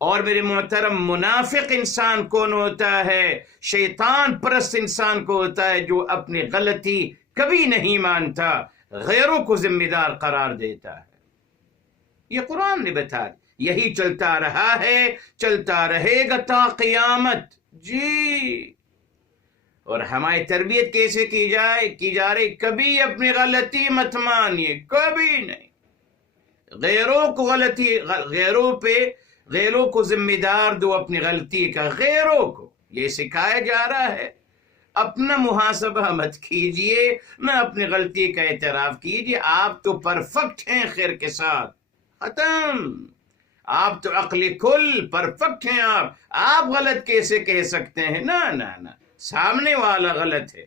اور میرے محترم منافق انسان کون ہوتا ہے؟ شیطان پرست انسان کو ہوتا ہے جو اپنی غلطی کبھی نہیں مانتا، غیروں کو ذمہ دار قرار دیتا ہے۔ یہ قرآن نے بتا، یہی چلتا رہا ہے، چلتا رہے گا تا قیامت، جی۔ اور ہماری تربیت کیسے کی جا رہی، کبھی اپنی غلطی مت مانیے، کبھی نہیں، غیروں کو ذمہ دار دو اپنی غلطی کا، غیروں کو یہ سکھایا جا رہا ہے۔ اپنا محاسبہ مت کیجئے، نہ اپنی غلطی کا اعتراف کیجئے، آپ تو پرفیکٹ ہیں خیر کے ساتھ، ختم، آپ تو عقل کل پرفیکٹ ہیں، آپ غلط کیسے کہہ سکتے ہیں؟ نہ سامنے والا غلط ہے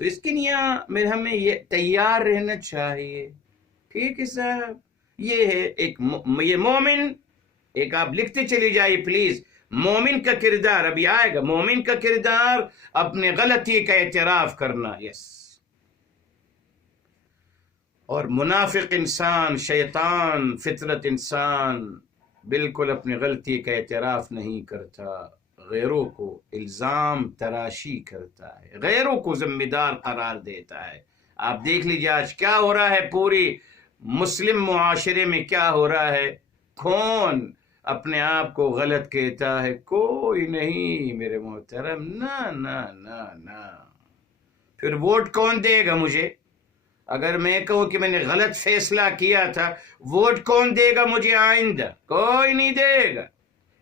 تو اس کے لیے ہمیں یہ تیار رہنا چاہیے. ٹھیک ہے صاحب، یہ ہے یہ مومن. ایک آپ لکھتے چلی جائیے پلیز. مومن کا کردار ابھی آئے گا. مومن کا کردار اپنے غلطی کا اعتراف کرنا. یس. اور منافق انسان، شیطان، فطرت انسان بالکل اپنی غلطی کا اعتراف نہیں کرتا، غیروں کو الزام تراشی کرتا ہے، غیروں کو ذمہ دار قرار دیتا ہے. آپ دیکھ لیجیے آج کیا ہو رہا ہے پوری مسلم معاشرے میں. کیا ہو رہا ہے؟ کون اپنے آپ کو غلط کہتا ہے؟ کوئی نہیں میرے محترم. نہ نہ نہ نہ. پھر ووٹ کون دے گا مجھے؟ اگر میں کہوں کہ میں نے غلط فیصلہ کیا تھا، ووٹ کون دے گا مجھے آئندہ؟ کوئی نہیں دے گا.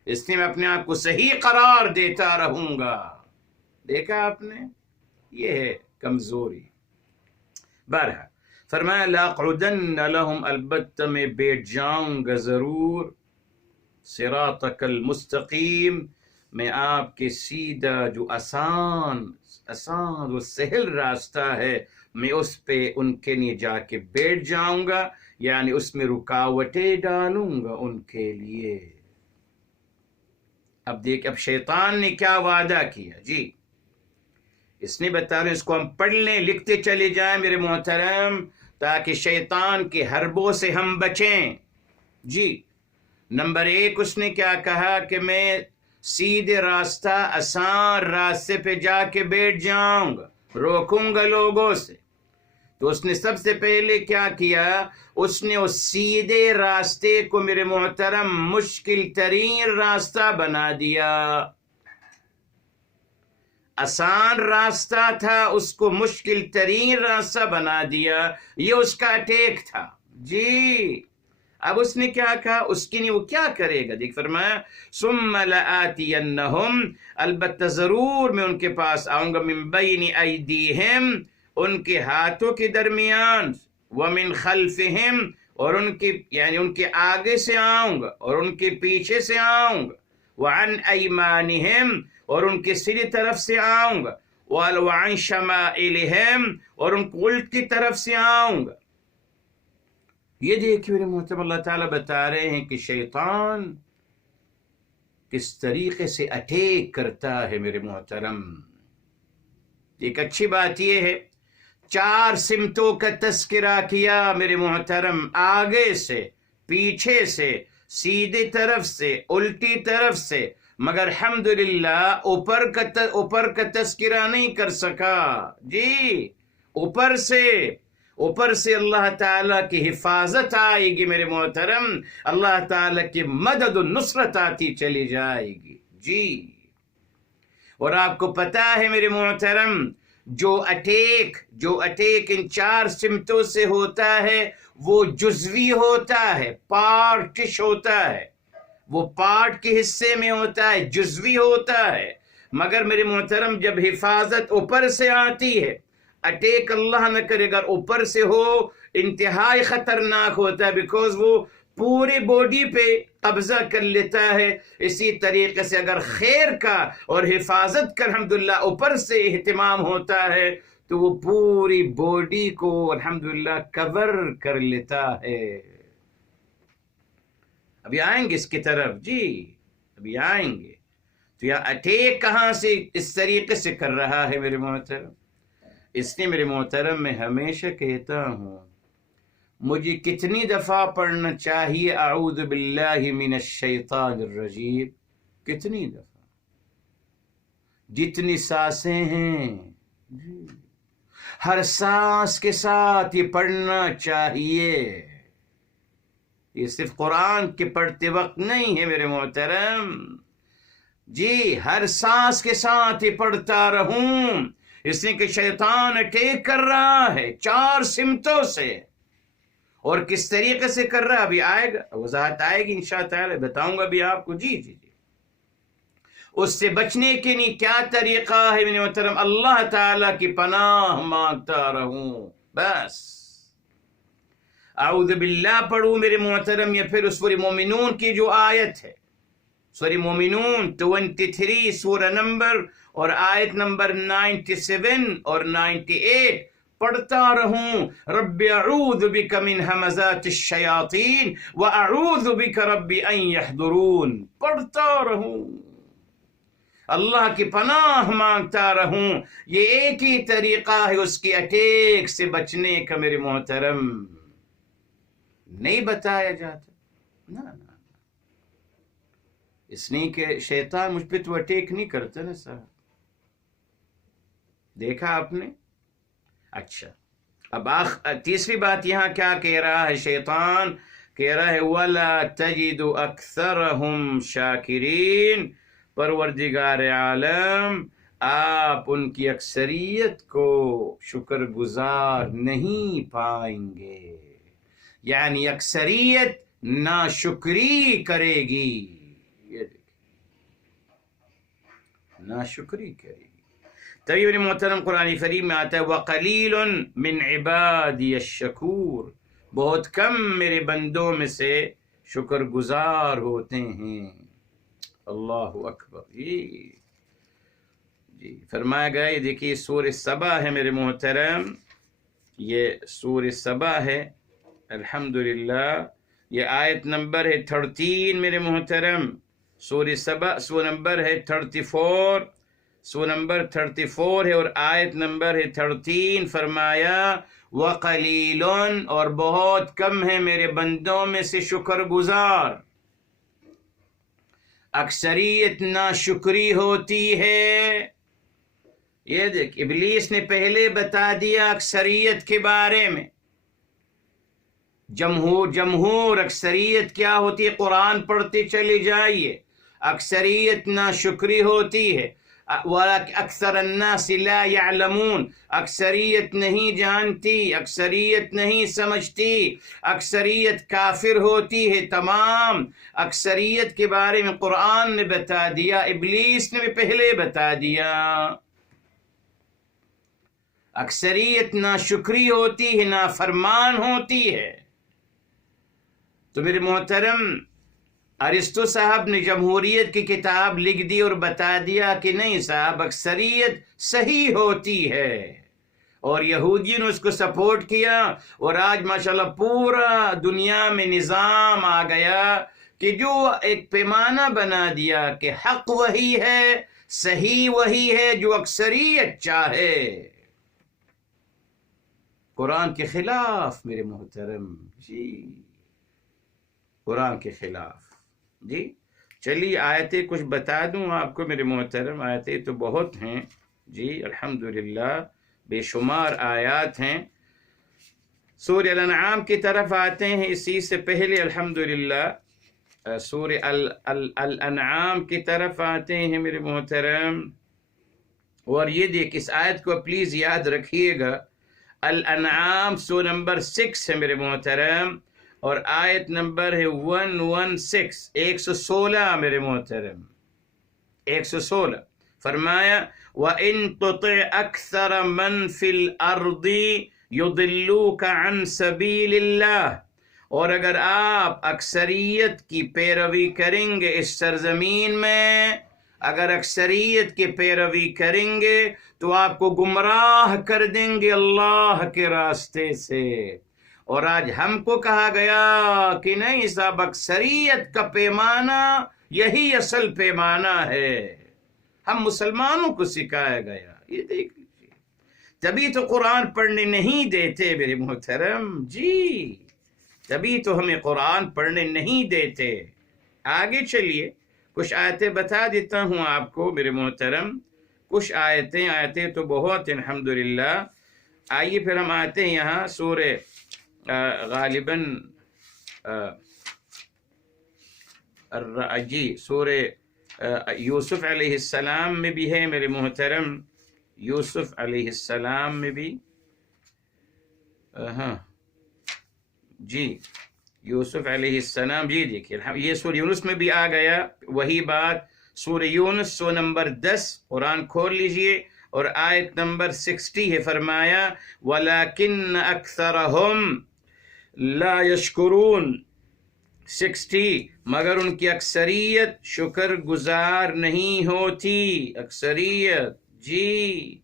اس لیے میں اپنے آپ کو صحیح قرار دیتا رہوں گا. دیکھا آپ نے، یہ ہے کمزوری. بہرحال فرمایا لاقعدن لهم، البتہ میں بیٹھ جاؤں گا ضرور، صراطک المستقیم، میں آپ کے سیدھا جو آسان و سہل راستہ ہے، میں اس پہ ان کے لیے جا کے بیٹھ جاؤں گا، یعنی اس میں رکاوٹیں ڈالوں گا ان کے لیے. اب دیکھ اب شیطان نے کیا وعدہ کیا. جی اس نے بتا رہے، اس کو ہم پڑھ لیں، لکھتے چلے جائیں میرے محترم، تاکہ شیطان کے حربوں سے ہم بچیں. جی نمبر 1 اس نے کیا کہا کہ میں سیدھے راستہ، آسان راستے پہ جا کے بیٹھ جاؤں گا، روکوں گا لوگوں سے. تو اس نے سب سے پہلے کیا کیا؟ اس نے اس سیدھے راستے کو میرے محترم مشکل ترین راستہ بنا دیا. آسان راستہ تھا، اس کو مشکل ترین راستہ بنا دیا. یہ اس کا اٹیک تھا. جی اب اس نے کیا کہا؟ اس کے لیے وہ کیا کرے گا؟ دیکھ فرمایا ثم لآتینہم، البتہ ضرور میں ان کے پاس آؤں گا، من بین ایدیہم، ان کے ہاتھوں کے درمیان، ومن خلفہم، اور ان کے یعنی ان کے آگے سے آؤں گا اور ان کے پیچھے سے آؤں گا، وعن ایمانہم، اور ان کے سیدھی طرف سے آؤں گا، وعن شمائلہم، اور ان کو الٹ کی طرف سے آؤں گا. یہ دیکھیے میرے محترم، اللہ تعالیٰ بتا رہے ہیں کہ شیطان کس طریقے سے اٹیک کرتا ہے میرے محترم. ایک اچھی بات یہ ہے 4 سمتوں کا تذکرہ کیا میرے محترم، آگے سے، پیچھے سے، سیدھی طرف سے، الٹی طرف سے، مگر الحمدللہ اوپر کا تذکرہ نہیں کر سکا. جی اوپر سے اللہ تعالیٰ کی حفاظت آئے گی میرے محترم، اللہ تعالیٰ کی مدد و نصرت آتی چلی جائے گی. جی اور آپ کو پتا ہے میرے محترم، جو اٹیک ان 4 سمتوں سے ہوتا ہے وہ جزوی ہوتا ہے، پارٹش ہوتا ہے، وہ پارٹ کے حصے میں ہوتا ہے، جزوی ہوتا ہے. مگر میرے محترم جب حفاظت اوپر سے آتی ہے، اٹیک اللہ نہ کرے، اگر اوپر سے ہو انتہائی خطرناک ہوتا ہے، بیکوز وہ پوری باڈی پہ قبضہ کر لیتا ہے. اسی طریقے سے اگر خیر کا اور حفاظت کا الحمدللہ اوپر سے اہتمام ہوتا ہے تو وہ پوری باڈی کو الحمدللہ کور کر لیتا ہے. ابھی آئیں گے اس کی طرف. جی ابھی آئیں گے. تو یہ اٹیک کہاں سے اس طریقے سے کر رہا ہے میرے محترم؟ اس لیے میرے محترم میں ہمیشہ کہتا ہوں، مجھے کتنی دفعہ پڑھنا چاہیے اعوذ باللہ من الشیطان الرجیم؟ کتنی دفعہ؟ جتنی سانسیں ہیں، ہر سانس کے ساتھ یہ پڑھنا چاہیے. یہ صرف قرآن کے پڑھتے وقت نہیں ہے میرے محترم. جی ہر سانس کے ساتھ یہ پڑھتا رہوں، اس لیے کہ شیطان اٹیک کر رہا ہے 4 سمتوں سے. اور کس طریقے سے کر رہا ہے ابھی آئے گا، وضاحت آئے گی انشاءاللہ تعالی، بتاؤں گا بھی آپ کو. جی اس سے بچنے کے لیے کیا طریقہ ہے میرے محترم؟ اللہ تعالیٰ کی پناہ مانگتا رہوں بس. اعوذ باللہ پڑھوں میرے محترم، یا پھر سورہ مومنون کی جو آیت ہے، سورہ مومنون 23 سورہ نمبر، اور آیت نمبر 97 اور 98 پڑھتا رہوں، رب اعوذ بک من ہمزات الشیاطین واعوذ بک رب ان یحضرون، پڑھتا رہوں، اللہ کی پناہ مانگتا رہوں۔ یہ ایک ہی طریقہ ہے اس کی اٹیک سے بچنے کا میرے محترم، نہیں بتایا جاتا نا اس لیے کہ شیطان مجھ پہ تو اٹیک نہیں کرتا نا صاحب، دیکھا آپ نے۔ اچھا، اب تیسری بات یہاں کیا کہہ رہا ہے شیطان؟ کہہ رہا ہے وَلَا تَجِدُ أَكْثَرَهُمْ شَاكِرِينَ، پروردگار عالم آپ ان کی اکثریت کو شکر گزار نہیں پائیں گے، یعنی اکثریت ناشکری کرے گی، یہ دیکھیں ناشکری کرے گی۔ تبھی میرے محترم قرآن کریم میں آتا ہے وَقَلِيلٌ مِّنْ عِبَادِيَ الشَّكُورِ، بہت کم میرے بندوں میں سے شکر گزار ہوتے ہیں۔ اللہ اکبر، جی فرمایا گیا، یہ دیکھیے سورہ سبا ہے میرے محترم، یہ سورہ سبا ہے الحمدللہ، یہ آیت نمبر ہے 13 میرے محترم، سورہ سبا سو نمبر ہے 34، سو نمبر 34 ہے اور آیت نمبر ہے 13۔ فرمایا وَقَلِيلٌ، اور بہت کم ہے میرے بندوں میں سے شکر گزار، اکثریت ناشکری ہوتی ہے۔ یہ دیکھ ابلیس نے پہلے بتا دیا اکثریت کے بارے میں، جمہور اکثریت کیا ہوتی ہے، قرآن پڑھتے چلے جائیے، اکثریت ناشکری ہوتی ہے، اکثر الناس لا يعلمون، اکثریت نہیں جانتی، اکثریت نہیں سمجھتی، اکثریت کافر ہوتی ہے۔ تمام اکثریت کے بارے میں قرآن نے بتا دیا، ابلیس نے بھی پہلے بتا دیا، اکثریت ناشکری ہوتی ہے، نافرمان ہوتی ہے۔ تو میرے محترم ارسطو صاحب نے جمہوریت کی کتاب لکھ دی اور بتا دیا کہ نہیں صاحب، اکثریت صحیح ہوتی ہے، اور یہودیوں نے اس کو سپورٹ کیا، اور آج ماشاءاللہ پورا دنیا میں نظام آ گیا کہ جو ایک پیمانہ بنا دیا کہ حق وہی ہے، صحیح وہی ہے جو اکثریت چاہے، قرآن کے خلاف میرے محترم، جی قرآن کے خلاف۔ جی چلیے آیتیں کچھ بتا دوں آپ کو میرے محترم، آیتیں تو بہت ہیں، جی الحمدللہ بے شمار آیات ہیں۔ سورہ الانعام کی طرف آتے ہیں، اسی سے پہلے الحمدللہ سورہ الانعام کی طرف آتے ہیں میرے محترم، اور یہ دیکھ اس آیت کو پلیز یاد رکھیے گا، الانعام سورہ نمبر 6 ہے میرے محترم، اور آیت نمبر ہے 116 116 میرے محترم 116۔ فرمایا وَإِن تُطِعْ أَكْثَرَ مَنْ فِي الْأَرْضِ يُضِلُّوكَ عَنْ سَبِيلِ اللَّهِ، اور اگر آپ اکثریت کی پیروی کریں گے اس سرزمین میں، اگر اکثریت کی پیروی کریں گے تو آپ کو گمراہ کر دیں گے اللہ کے راستے سے۔ اور آج ہم کو کہا گیا کہ نہیں صاحب، اکثریت کا پیمانہ یہی اصل پیمانہ ہے، ہم مسلمانوں کو سکھایا گیا، یہ دیکھ لیجیے، تبھی تو قرآن پڑھنے نہیں دیتے میرے محترم، جی تبھی تو ہمیں قرآن پڑھنے نہیں دیتے۔ آگے چلیے کچھ آیتیں بتا دیتا ہوں آپ کو میرے محترم، کچھ آیتیں تو بہت الحمدللہ۔ آئیے پھر ہم آتے ہیں یہاں سورہ غالباً جی سورہ یوسف علیہ السلام میں بھی ہے میرے محترم، یوسف علیہ السلام میں بھی، ہاں جی یوسف علیہ السلام، جی دیکھیے یہ سورہ یونس میں بھی آ گیا وہی بات، سورہ یونس سو نمبر 10، قرآن کھول لیجئے اور آیت نمبر 60 ہے۔ فرمایا وَلَكِنَّ أَكْثَرَهُمْ لَا يَشْكُرُونَ، 60 مگر ان کی اکثریت شکر گزار نہیں ہوتی. اکثریت، جی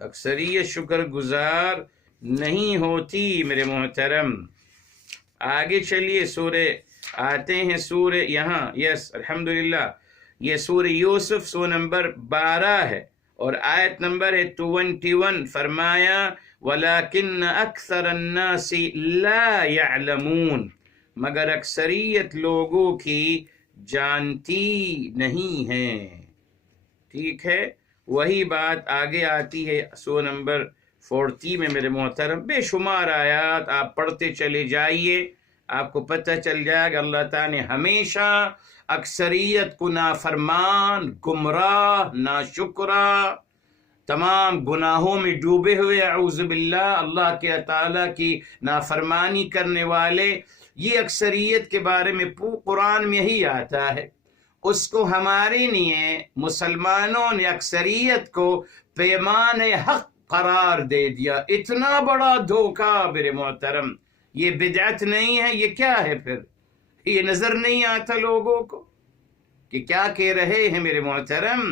اکثریت شکر گزار نہیں ہوتی میرے محترم. آگے چلیے سورہ آتے ہیں، سورہ یہاں یس الحمدللہ یہ سورہ یوسف سورہ نمبر 12 ہے اور آیت نمبر ہے 21. فرمایا وَلَكِنَّ أَكْثَرَ النَّاسِ لَا يَعْلَمُونَ، مگر اکثریت لوگوں کی جانتی نہیں ہیں. ٹھیک ہے، وہی بات آگے آتی ہے سورہ نمبر 40 میں میرے محترم. بے شمار آیات آپ پڑھتے چلے جائیے، آپ کو پتہ چل جائے گا اللہ تعالیٰ نے ہمیشہ اکثریت کو نافرمان، گمراہ، ناشکرا، تمام گناہوں میں ڈوبے ہوئے، اعوذ باللہ، اللہ کے تعالیٰ کی نافرمانی کرنے والے، یہ اکثریت کے بارے میں قرآن میں یہی آتا ہے. اس کو ہمارے لیے مسلمانوں نے اکثریت کو پیمان حق قرار دے دیا. اتنا بڑا دھوکہ میرے محترم. یہ بدعت نہیں ہے، یہ کیا ہے پھر؟ یہ نظر نہیں آتا لوگوں کو کہ کیا کہہ رہے ہیں میرے محترم؟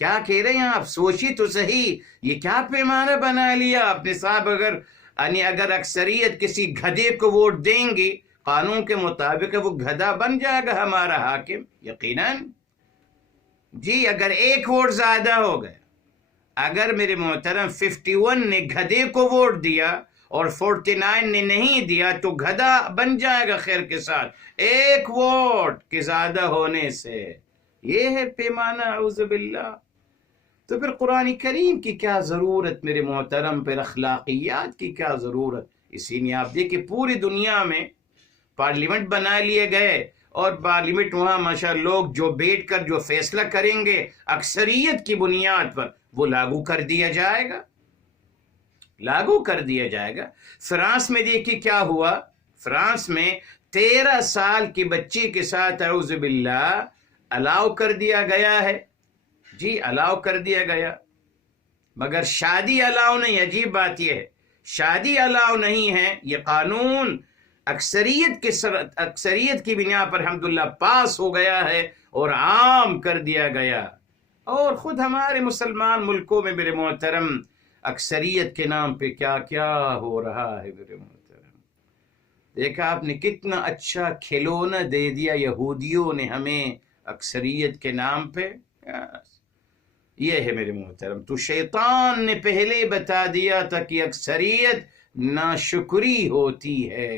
کیا کہہ رہے ہیں آپ؟ سوچی تو صحیح، یہ کیا پیمانہ بنا لیا آپ نے صاحب. اگر اکثریت کسی گدھے کو ووٹ دیں گی قانون کے مطابق وہ گدھا بن جائے گا ہمارا حاکم یقیناً. جی اگر ایک ووٹ زیادہ ہو گیا، اگر میرے محترم 51 نے گدھے کو ووٹ دیا اور 49 نے نہیں دیا تو گدھا بن جائے گا خیر کے ساتھ، ایک ووٹ کے زیادہ ہونے سے. یہ ہے پیمانہ، اعوذ باللہ. تو پھر قرآن کریم کی کیا ضرورت میرے محترم، پھر اخلاقیات کی کیا ضرورت؟ اسی لیے آپ دیکھیں پوری دنیا میں پارلیمنٹ بنا لیے گئے اور پارلیمنٹ وہاں ماشاء لوگ جو بیٹھ کر جو فیصلہ کریں گے اکثریت کی بنیاد پر وہ لاگو کر دیا جائے گا، لاگو کر دیا جائے گا. فرانس میں دیکھیے کیا ہوا. فرانس میں 13 سال کے بچے کے ساتھ اعوذ باللہ الاؤ کر دیا گیا ہے. جی الاؤ کر دیا گیا، مگر شادی الاؤ نہیں. عجیب بات یہ ہے، شادی الاؤ نہیں ہے. یہ قانون اکثریت کی بنا پر الحمدللہ پاس ہو گیا ہے اور عام کر دیا گیا. اور خود ہمارے مسلمان ملکوں میں میرے محترم اکثریت کے نام پہ کیا کیا ہو رہا ہے میرے محترم. دیکھا آپ نے کتنا اچھا کھلونا دے دیا یہودیوں نے ہمیں اکثریت کے نام پہ. یہ ہے میرے محترم. تو شیطان نے پہلے بتا دیا تھا کہ اکثریت ناشکری ہوتی ہے.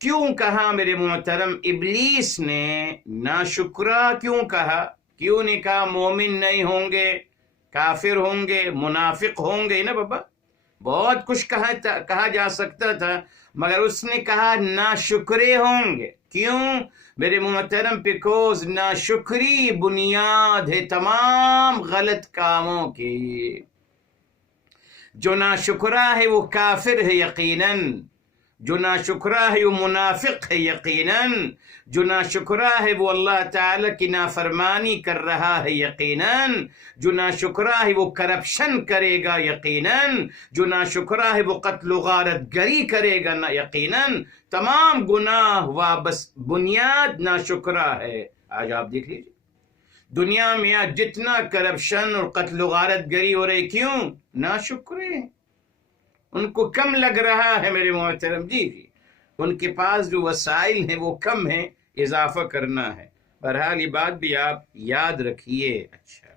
کیوں کہا میرے محترم ابلیس نے ناشکرا کیوں کہا؟ کیوں نہیں کہا مومن نہیں ہوں گے، کافر ہوں گے، منافق ہوں گے؟ نا بابا بہت کچھ کہا جا سکتا تھا، مگر اس نے کہا ناشکرے ہوں گے. کیوں میرے محترم؟ بیکوز ناشکری بنیاد ہے تمام غلط کاموں کی. جو ناشکرا ہے وہ کافر ہے یقیناً، جو ناشکرا ہے وہ منافق ہے یقیناً، جو ناشکرا ہے وہ اللہ تعالیٰ کی نافرمانی کر رہا ہے یقیناً، جو ناشکرا ہے وہ کرپشن کرے گا یقیناً، جو ناشکرا ہے وہ قتل و غارت گری کرے گا یقیناً. تمام گناہ وابس بنیاد ناشکرا ہے. آج آپ دیکھ لیجیے دنیا میں آج جتنا کرپشن اور قتل و غارت گری ہو رہی، کیوں؟ ناشکرے، ان کو کم لگ رہا ہے میرے محترم. جی ان کے پاس جو وسائل ہیں وہ کم ہیں، اضافہ کرنا ہے. بہرحال یہ بات بھی آپ یاد رکھیے. اچھا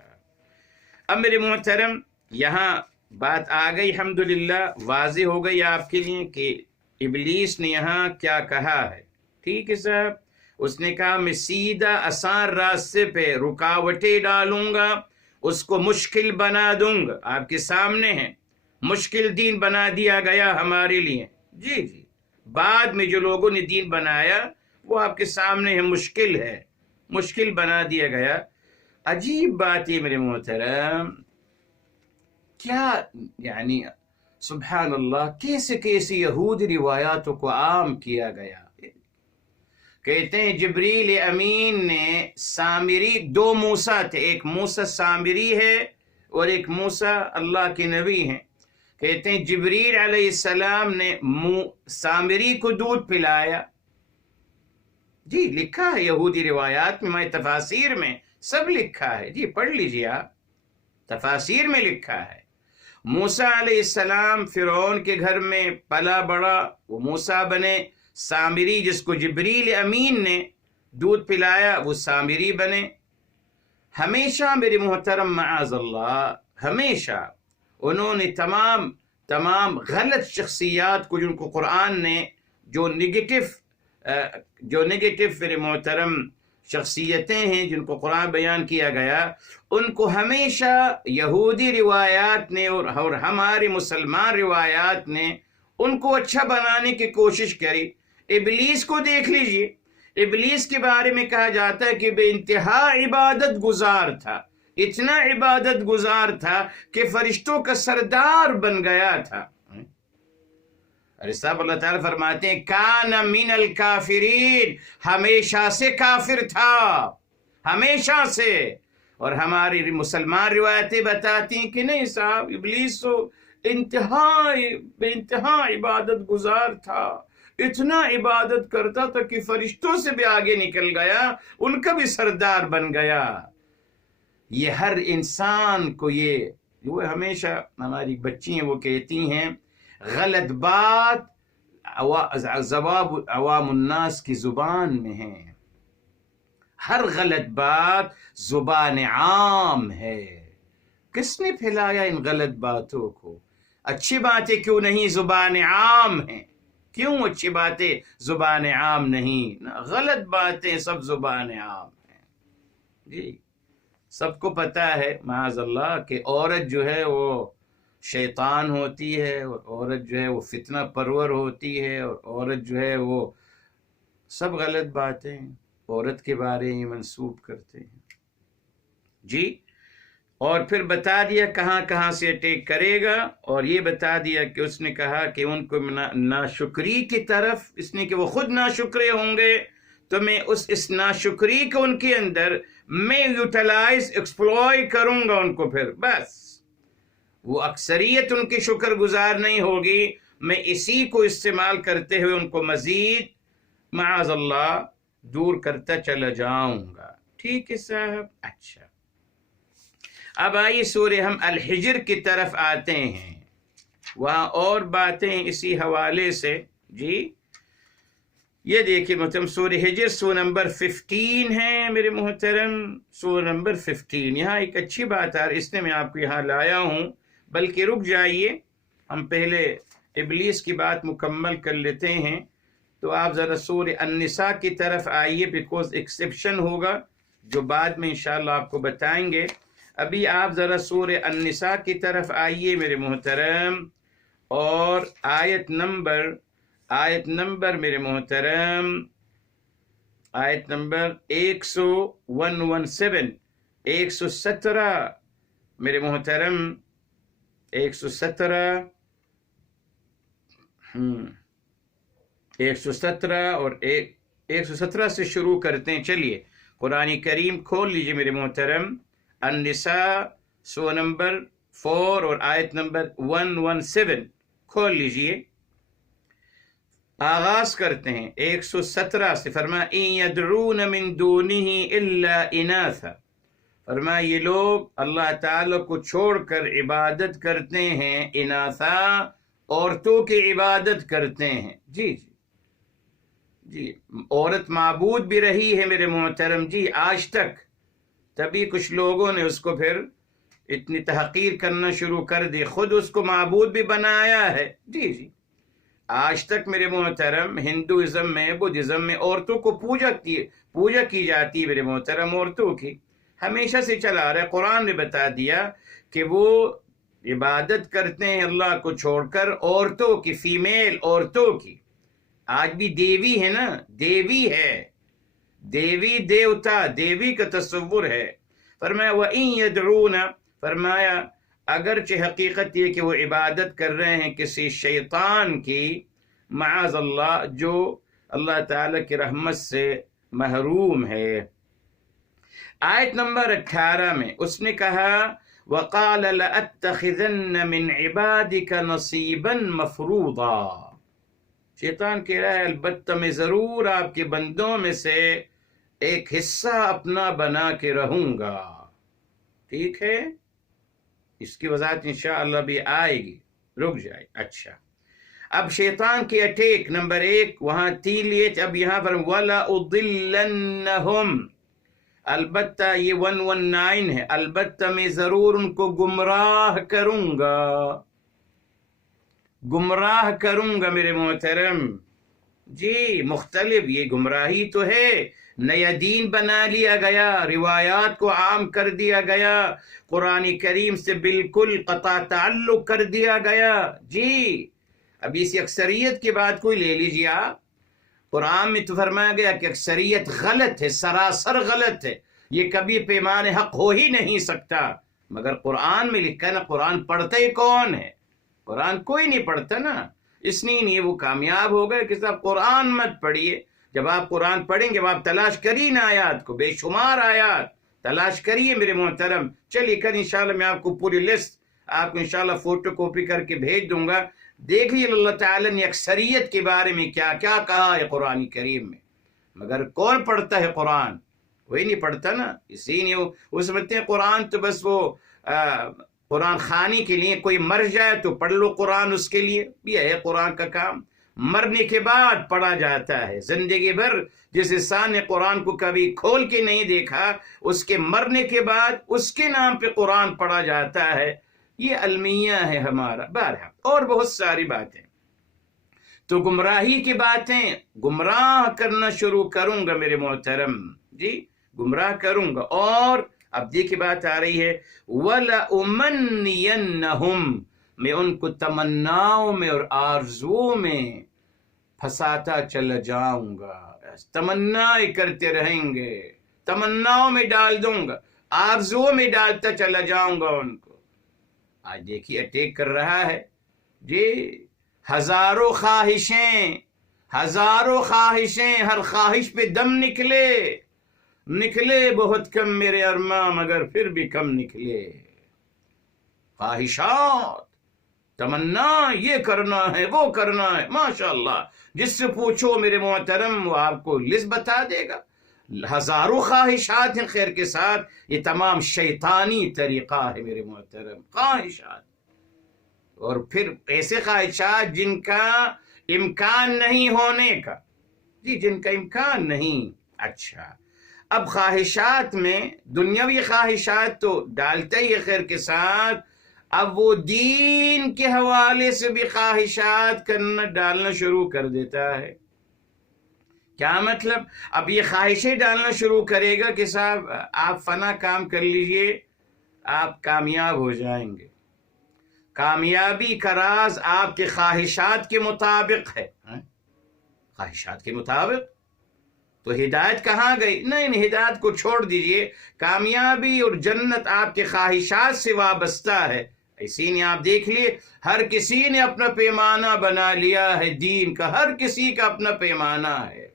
اب میرے محترم یہاں بات آ گئی، الحمدللہ واضح ہو گئی آپ کے لیے کہ ابلیس نے یہاں کیا کہا ہے. ٹھیک ہے صاحب، اس نے کہا میں سیدھا آسان راستے پہ رکاوٹیں ڈالوں گا، اس کو مشکل بنا دوں گا. آپ کے سامنے ہے، مشکل دین بنا دیا گیا ہمارے لیے. جی بعد میں جو لوگوں نے دین بنایا وہ آپ کے سامنے ہے، مشکل ہے، مشکل بنا دیا گیا. عجیب بات ہے میرے محترم، کیا یعنی سبحان اللہ کیسے کیسے یہودی روایاتوں کو عام کیا گیا. کہتے ہیں جبریل امین نے سامری، 2 موسیٰ تھے، ایک موسیٰ سامری ہے اور ایک موسیٰ اللہ کے نبی ہیں. کہتے ہیں جبریل علیہ السلام نے سامری کو دودھ پلایا جی لکھا ہے یہودی روایات میں تفاسیر میں سب لکھا ہے، جی پڑھ لیجیے آپ، تفاسیر میں لکھا ہے۔ موسیٰ علیہ السلام فرعون کے گھر میں پلا بڑا، وہ موسیٰ بنے، سامری جس کو جبریل امین نے دودھ پلایا وہ سامری بنے۔ ہمیشہ میرے محترم معاذ اللہ، ہمیشہ انہوں نے تمام غلط شخصیات کو جن کو قرآن نے جو نگیٹو میرے محترم شخصیتیں ہیں جن کو قرآن بیان کیا گیا، ان کو ہمیشہ یہودی روایات نے اور ہماری مسلمان روایات نے ان کو اچھا بنانے کی کوشش کری۔ ابلیس کو دیکھ لیجئے، ابلیس کے بارے میں کہا جاتا ہے کہ بے انتہا عبادت گزار تھا، اتنا عبادت گزار تھا کہ فرشتوں کا سردار بن گیا تھا۔ ارے صاحب اللہ تعالیٰ فرماتے ہیں کان من الکافرین، ہمیشہ سے کافر تھا، ہمیشہ سے۔ اور ہماری مسلمان روایتیں بتاتی ہیں کہ نہیں صاحب، ابلیس تو بے انتہا عبادت گزار تھا، اتنا عبادت کرتا تھا کہ فرشتوں سے بھی آگے نکل گیا، ان کا بھی سردار بن گیا۔ یہ ہر انسان کو وہ ہمیشہ ہماری بچی ہیں وہ کہتی ہیں غلط بات عوام الناس کی زبان میں ہے، ہر غلط بات زبان عام ہے۔ کس نے پھیلایا ان غلط باتوں کو؟ اچھی باتیں کیوں نہیں زبان عام ہیں؟ کیوں اچھی باتیں زبان عام نہیں؟ غلط باتیں سب زبان عام ہیں۔ جی سب کو پتہ ہے معاذ اللہ کہ عورت جو ہے وہ شیطان ہوتی ہے، اور عورت جو ہے وہ فتنہ پرور ہوتی ہے، اور عورت جو ہے وہ سب غلط باتیں عورت کے بارے میں منسوب کرتے ہیں۔ جی اور پھر بتا دیا کہاں کہاں سے اٹیک کرے گا، اور یہ بتا دیا کہ اس نے کہا کہ ان کو ناشکری کی طرف، اس نے کہ وہ خود ناشکرے ہوں گے تو میں اس ناشکری کو ان کے اندر میں یوٹیلائز ایکسپلوئے کروں گا ان کو، پھر بس وہ اکثریت ان کی شکر گزار نہیں ہوگی، میں اسی کو استعمال کرتے ہوئے ان کو مزید معاذ اللہ دور کرتا چلا جاؤں گا۔ ٹھیک ہے صاحب؟ اچھا اب آئیے سورہ ہم الحجر کی طرف آتے ہیں، وہاں اور باتیں اسی حوالے سے۔ جی یہ دیکھیں محترم، سورہ حجر سورہ نمبر 15 ہے میرے محترم، سورہ نمبر 15۔ یہاں ایک اچھی بات ہے، اس نے میں آپ کو یہاں لایا ہوں، بلکہ رک جائیے ہم پہلے ابلیس کی بات مکمل کر لیتے ہیں۔ تو آپ ذرا سورہ النساء کی طرف آئیے، بیکوز ایکسیپشن ہوگا جو بعد میں انشاءاللہ آپ کو بتائیں گے۔ ابھی آپ ذرا سورہ النساء کی طرف آئیے میرے محترم، اور آیت نمبر میرے محترم، آیت نمبر 117 میرے محترم، 117 اور 117 سے شروع کرتے ہیں۔ چلیے قرآن کریم کھول لیجئے میرے محترم، النساء سورہ نمبر 4 اور آیت نمبر 117 کھول لیجئے۔ آغاز کرتے ہیں 117 سے، فرمایا اِن يَدْعُونَ مِن دُونِهِ إِلَّا إِنَاثًا، فرمایا یہ لوگ اللہ تعالیٰ کو چھوڑ کر عبادت کرتے ہیں، اناثا عورتوں کی عبادت کرتے ہیں۔ جی عورت معبود بھی رہی ہے میرے محترم، جی آج تک، تبھی کچھ لوگوں نے اس کو پھر اتنی تحقیر کرنا شروع کر دی، خود اس کو معبود بھی بنایا ہے۔ جی آج تک میرے محترم ہندوازم میں، بدھزم میں عورتوں کو پوجا کی جاتی ہے میرے محترم، عورتوں کی ہمیشہ سے چلا رہا ہے۔ قرآن نے بتا دیا کہ وہ عبادت کرتے ہیں اللہ کو چھوڑ کر عورتوں کی، فیمیل عورتوں کی۔ آج بھی دیوی ہے نا، دیوی ہے، دیوی دیوتا، دیوی کا تصور ہے۔ فرمایا وَإِن يَدْعُونَ، فرمایا اگرچہ حقیقت یہ کہ وہ عبادت کر رہے ہیں کسی شیطان کی، معاذ اللہ، جو اللہ تعالیٰ کی رحمت سے محروم ہے۔ آیت نمبر 18 میں اس نے کہا وَقَالَ لَأَتَّخِذَنَّ مِنْ عِبَادِكَ نَصِيبًا مَفْرُوضًا۔ شیطان کہہ رہا ہے البتہ میں ضرور آپ کے بندوں میں سے ایک حصہ اپنا بنا کے رہوں گا. ٹھیک ہے، اس کی وضاحت انشاءاللہ بھی آئے گی، رک جائے. اچھا، اب شیطان کے اٹیک نمبر 1 وہاں 3 لیے، اب یہاں پر وَلَأُضِلَّنَّهُمْ، البتہ یہ 119 ہے، البتہ میں ضرور ان کو گمراہ کروں گا. گمراہ کروں گا میرے محترم. جی مختلف، یہ گمراہی تو ہے، نیا دین بنا لیا گیا، روایات کو عام کر دیا گیا، قرآن کریم سے بالکل قطع تعلق کر دیا گیا. جی اب اس اکثریت کی بات کوئی لے لیجیے آپ، قرآن میں تو فرمایا گیا کہ اکثریت غلط ہے، سراسر غلط ہے، یہ کبھی پیمان حق ہو ہی نہیں سکتا. مگر قرآن میں لکھا نا، قرآن پڑھتا ہی کون ہے؟ قرآن کوئی نہیں پڑھتا نا، اس لیے وہ کامیاب ہو گئے کہ صاحب قرآن مت پڑھیے. جب آپ قرآن پڑھیں گے، آپ تلاش کریے نا آیات کو، بے شمار آیات تلاش کریے میرے محترم. چلیے کل انشاءاللہ میں آپ کو پوری لسٹ آپ کو انشاءاللہ فوٹو کاپی کر کے بھیج دوں گا. دیکھیے اللہ تعالیٰ نے اکثریت کے بارے میں کیا کیا کہا ہے قرآن کریم میں. مگر کون پڑھتا ہے قرآن؟ وہی نہیں پڑھتا نا. اسی لیے وہ سمجھتے ہیں قرآن تو بس وہ قرآن خوانی کے لیے، کوئی مر جائے تو پڑھ لو قرآن، اس کے لیے یہ ہے قرآن کا کام. مرنے کے بعد پڑھا جاتا ہے. زندگی بھر جس انسان نے قرآن کو کبھی کھول کے نہیں دیکھا، اس کے مرنے کے بعد اس کے نام پہ قرآن پڑھا جاتا ہے. یہ المیہ ہے ہمارا. بہرحال اور بہت ساری باتیں، تو گمراہی کی باتیں، گمراہ کرنا شروع کروں گا میرے محترم. جی گمراہ کروں گا. اور اب دیکھیے بات آ رہی ہے، وَلَأُمَنِّيَنَّهُمْ، میں ان کو تمناؤں میں اور آرزوؤں میں پھنساتا چلا جاؤں گا. تمنا کرتے رہیں گے، تمناؤں میں ڈال دوں گا، آرزوؤں میں ڈالتا چلا جاؤں گا ان کو. آج دیکھیے اٹیک کر رہا ہے. جی ہزاروں خواہشیں، ہزاروں خواہشیں، ہر خواہش پہ دم نکلے بہت کم میرے ارماں، مگر پھر بھی کم نکلے. خواہشات، تمنا، یہ کرنا ہے وہ کرنا ہے، ماشاءاللہ جس سے پوچھو میرے محترم وہ آپ کو لسٹ بتا دے گا. ہزاروں خواہشات ہیں خیر کے ساتھ. یہ تمام شیطانی طریقہ ہے میرے محترم. خواہشات، اور پھر ایسے خواہشات جن کا امکان نہیں ہونے کا. جی جن کا امکان نہیں. اچھا اب خواہشات میں دنیاوی خواہشات تو ڈالتا ہی ہے خیر کے ساتھ، اب وہ دین کے حوالے سے بھی خواہشات ڈالنا شروع کر دیتا ہے. کیا مطلب؟ اب یہ خواہشیں ڈالنا شروع کرے گا کہ صاحب آپ فنا کام کر لیجئے، آپ کامیاب ہو جائیں گے. کامیابی کا راز آپ کے خواہشات کے مطابق ہے. خواہشات کے مطابق تو ہدایت کہاں گئی؟ نہیں، ہدایت کو چھوڑ دیجئے. کامیابی اور جنت آپ کے خواہشات سے وابستہ ہے. اسی نے آپ دیکھ لیے ہر کسی نے اپنا پیمانہ بنا لیا ہے دین کا، ہر کسی کا اپنا پیمانہ ہے.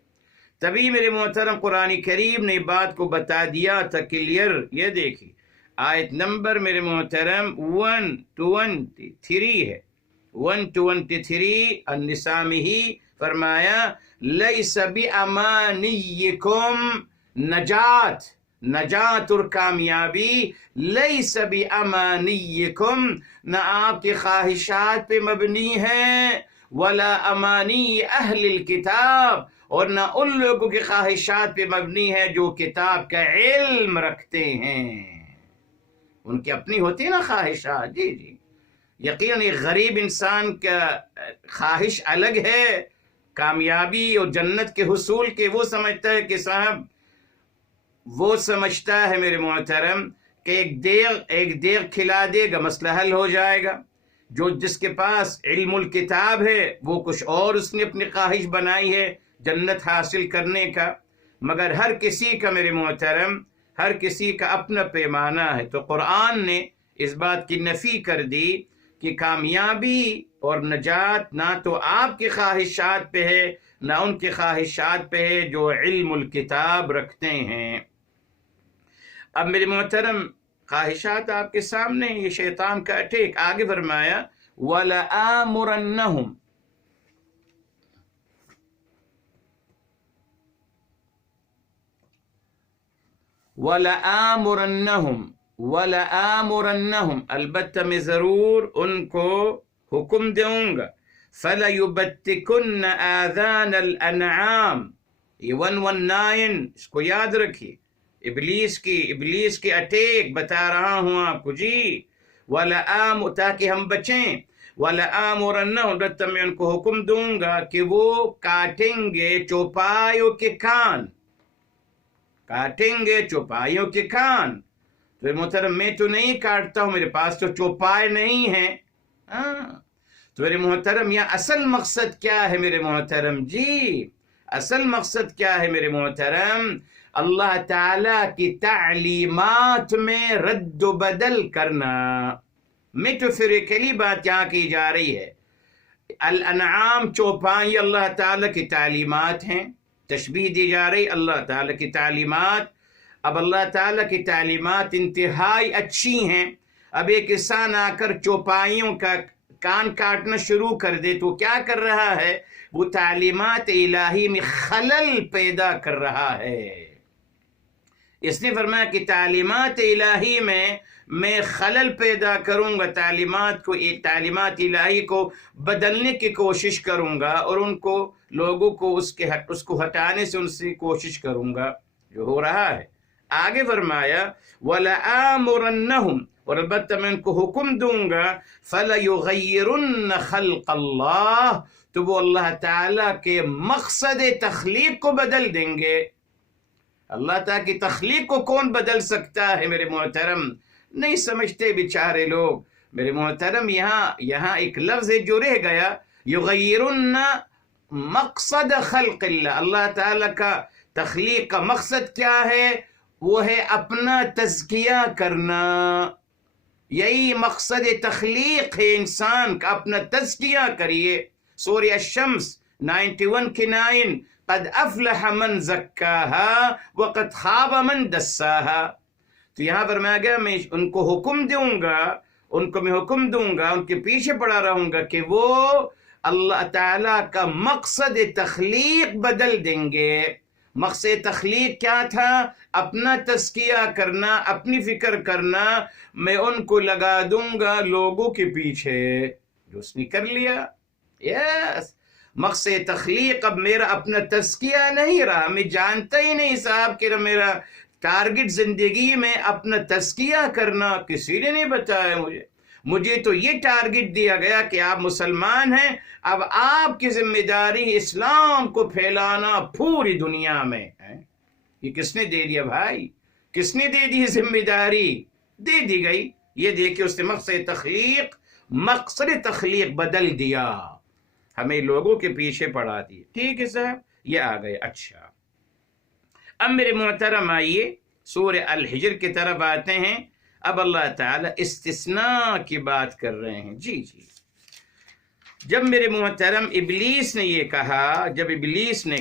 تبھی میرے محترم قرآن کریم نے بات کو بتا دیا تھا کلیئر. یہ دیکھیے آیت نمبر میرے محترم 123 ہے، 123 النساء میں ہی فرمایا لیس بِأَمَانِيِّكُمْ، نجات اور کامیابی لیس بِأَمَانِيِّكُمْ، نہ آپ کی خواہشات پہ مبنی ہے، ولا امانی اہل الکتاب، اور نہ ان لوگوں کی خواہشات پہ مبنی ہے جو کتاب کا علم رکھتے ہیں. ان کی اپنی ہوتی ہے نا خواہشات. جی یقیناً ایک غریب انسان کا خواہش الگ ہے کامیابی اور جنت کے حصول کے. وہ سمجھتا ہے کہ صاحب، وہ سمجھتا ہے میرے محترم کہ ایک دیغ کھلا دے گا مسئلہ حل ہو جائے گا. جس کے پاس علم الکتاب ہے وہ کچھ اور اس نے اپنی خواہش بنائی ہے جنت حاصل کرنے کا. مگر ہر کسی کا میرے محترم، ہر کسی کا اپنا پیمانہ ہے. تو قرآن نے اس بات کی نفی کر دی کہ کامیابی اور نجات نہ تو آپ کی خواہشات پہ ہے، نہ ان کی خواہشات پہ ہے جو علم الکتاب رکھتے ہیں. اب میرے محترم خواہشات آپ کے سامنے، یہ شیطان کا اٹیک. آگے فرمایا وَلَآمُرَنَّهُمْ، وَلَآمُرَنَّهُمْ البتہ میں ضرور ان کو حکم دوں گا، فَلَيُبَتِّكُنَّ آذَانَ الْأَنْعَامِ، یہ 119 اس کو یاد رکھیے، ابلیس کی اٹیک بتا رہا ہوں آپ کو جی، تاکہ ہم بچیں، وَلَآمُرَنَّهُمْ البتہ میں ان کو حکم دوں گا کہ وہ کاٹیں گے چوپایوں کے کان، کاٹیں گے چوپایوں کے کان۔ تو محترم میں تو نہیں کاٹتا ہوں، میرے پاس تو چوپائے نہیں ہیں، تو میرے محترم یہاں اصل مقصد کیا ہے میرے محترم جی؟ اصل مقصد کیا ہے میرے محترم؟ اللہ تعالی کی تعلیمات میں رد و بدل کرنا، میٹافریکلی بات یہاں کی جا رہی ہے۔ الانعام چوپائیں اللہ تعالی کی تعلیمات ہیں، تشبیہ دی جا رہی اللہ تعالی کی تعلیمات۔ اب اللہ تعالی کی تعلیمات انتہائی اچھی ہیں، اب ایک انسان آ کر چوپائیوں کا کان کاٹنا شروع کر دے تو کیا کر رہا ہے؟ وہ تعلیمات الہی میں خلل پیدا کر رہا ہے۔ اس نے فرمایا کہ تعلیمات الہی میں خلل پیدا کروں گا، تعلیمات الہی کو بدلنے کی کوشش کروں گا، اور ان کو لوگوں کو اس کو ہٹانے سے ان سے کوشش کروں گا، جو ہو رہا ہے۔ آگے فرمایا وَلَآمُرَنَّهُمْ، اور البتہ میں ان کو حکم دوں گا، فَلَيُغَيِّرُنَّ خَلْقَ اللَّهِ، تو وہ اللہ تعالیٰ کے مقصد تخلیق کو بدل دیں گے۔ اللہ تعالیٰ کی تخلیق کو کون بدل سکتا ہے میرے محترم؟ نہیں سمجھتے بیچارے لوگ میرے محترم۔ یہاں ایک لفظ ہے جو رہ گیا، یغیرن مقصد خلق اللہ، اللہ تعالیٰ کا تخلیق کا مقصد کیا ہے؟ وہ ہے اپنا تزکیہ کرنا، یہی مقصد تخلیق ہے انسان کا، اپنا تزکیہ کریے۔ سورہ الشمس 91 کی 9، قد افلح من زکاہا وقد خاب من دساہا۔ تو یہاں فرمایا گیا میں ان کو حکم دوں گا، ان کے پیچھے پڑا رہوں گا کہ وہ اللہ تعالیٰ کا مقصد تخلیق بدل دیں گے۔ مقصد تخلیق کیا تھا؟ اپنا تزکیہ کرنا، اپنی فکر کرنا، میں ان کو لگا دوں گا لوگوں کے پیچھے، جو اس نے کر لیا۔ یس، مقصد تخلیق اب میرا اپنا تزکیہ نہیں رہا، میں جانتا ہی نہیں صاحب کہ میرا ٹارگٹ زندگی میں اپنا تزکیہ کرنا، کسی نے نہیں بتایا مجھے تو یہ ٹارگٹ دیا گیا کہ آپ مسلمان ہیں، اب آپ کی ذمہ داری اسلام کو پھیلانا پوری دنیا میں ہے۔ یہ کس نے دے دیا بھائی؟ کس نے دے دی ذمہ داری؟ دے دی گئی۔ یہ دیکھیں اس نے مقصد تخلیق بدل دیا، ہمیں لوگوں کے پیچھے پڑا دی۔ ٹھیک ہے صاحب، یہ آ گئے۔ اچھا، اب میرے محترم آئیے سورہ الحجر کی طرف آتے ہیں۔ اب اللہ تعالیٰ استثناء کی بات کر رہے ہیں۔ جی جب میرے محترم ابلیس نے یہ کہا، جب ابلیس نے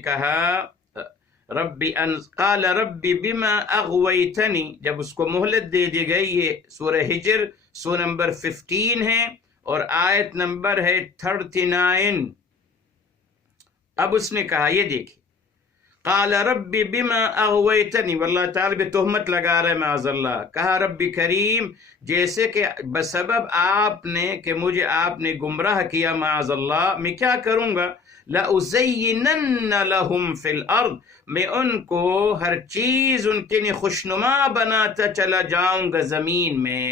کہا قال رب بما اغویتنی، جب اس کو مہلت دے دی گئی، یہ سورہ ہجر سورہ نمبر 15 ہے اور آیت نمبر ہے 39۔ اب اس نے کہا، یہ دیکھیں، قال رب بما اغویتنی، واللہ تعالیٰ بھی تہمت لگا رہے معاذ اللہ، کہا رب کریم، جیسے کہ بسبب مجھے آپ نے گمراہ کیا معاذ اللہ، میں کیا کروں گا؟ لَأُزَيِّنَنَّ لَهُمْ فِي الْأَرْضِ، میں ان کو ہر چیز ان کے لیے خوشنما بناتا چلا جاؤں گا زمین میں۔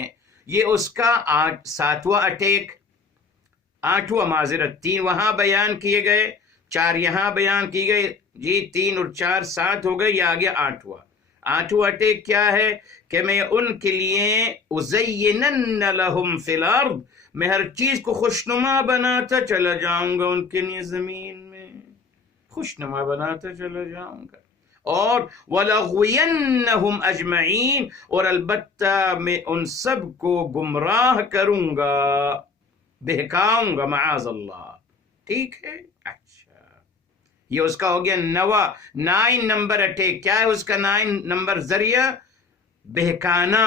یہ اس کا 7واں اٹیک، 8واں معذرت، 3 وہاں بیان کیے گئے، 4 یہاں بیان کی گئی جی، 3 اور 4 7 ہو گئے، یہ آ گیا 8واں اٹیک۔ کیا ہے کہ میں ان کے لیے اُزَيِّنَنَّ لَهُمْ فِي الْأَرْضِ، میں ہر چیز کو خوشنما بناتا چلا جاؤں گا ان کے لیے زمین میں، خوشنما بناتا چلا جاؤں گا۔ اور وَلَغْوِيَنَّهُمْ أَجْمَعِينَ، اور البتہ میں ان سب کو گمراہ کروں گا، بہکاؤں گا معاذ اللہ۔ ٹھیک ہے، اچھا، یہ اس کا ہو گیا 9 نمبر اٹیک۔ کیا ہے اس کا 9 نمبر ذریعہ؟ بہکانا،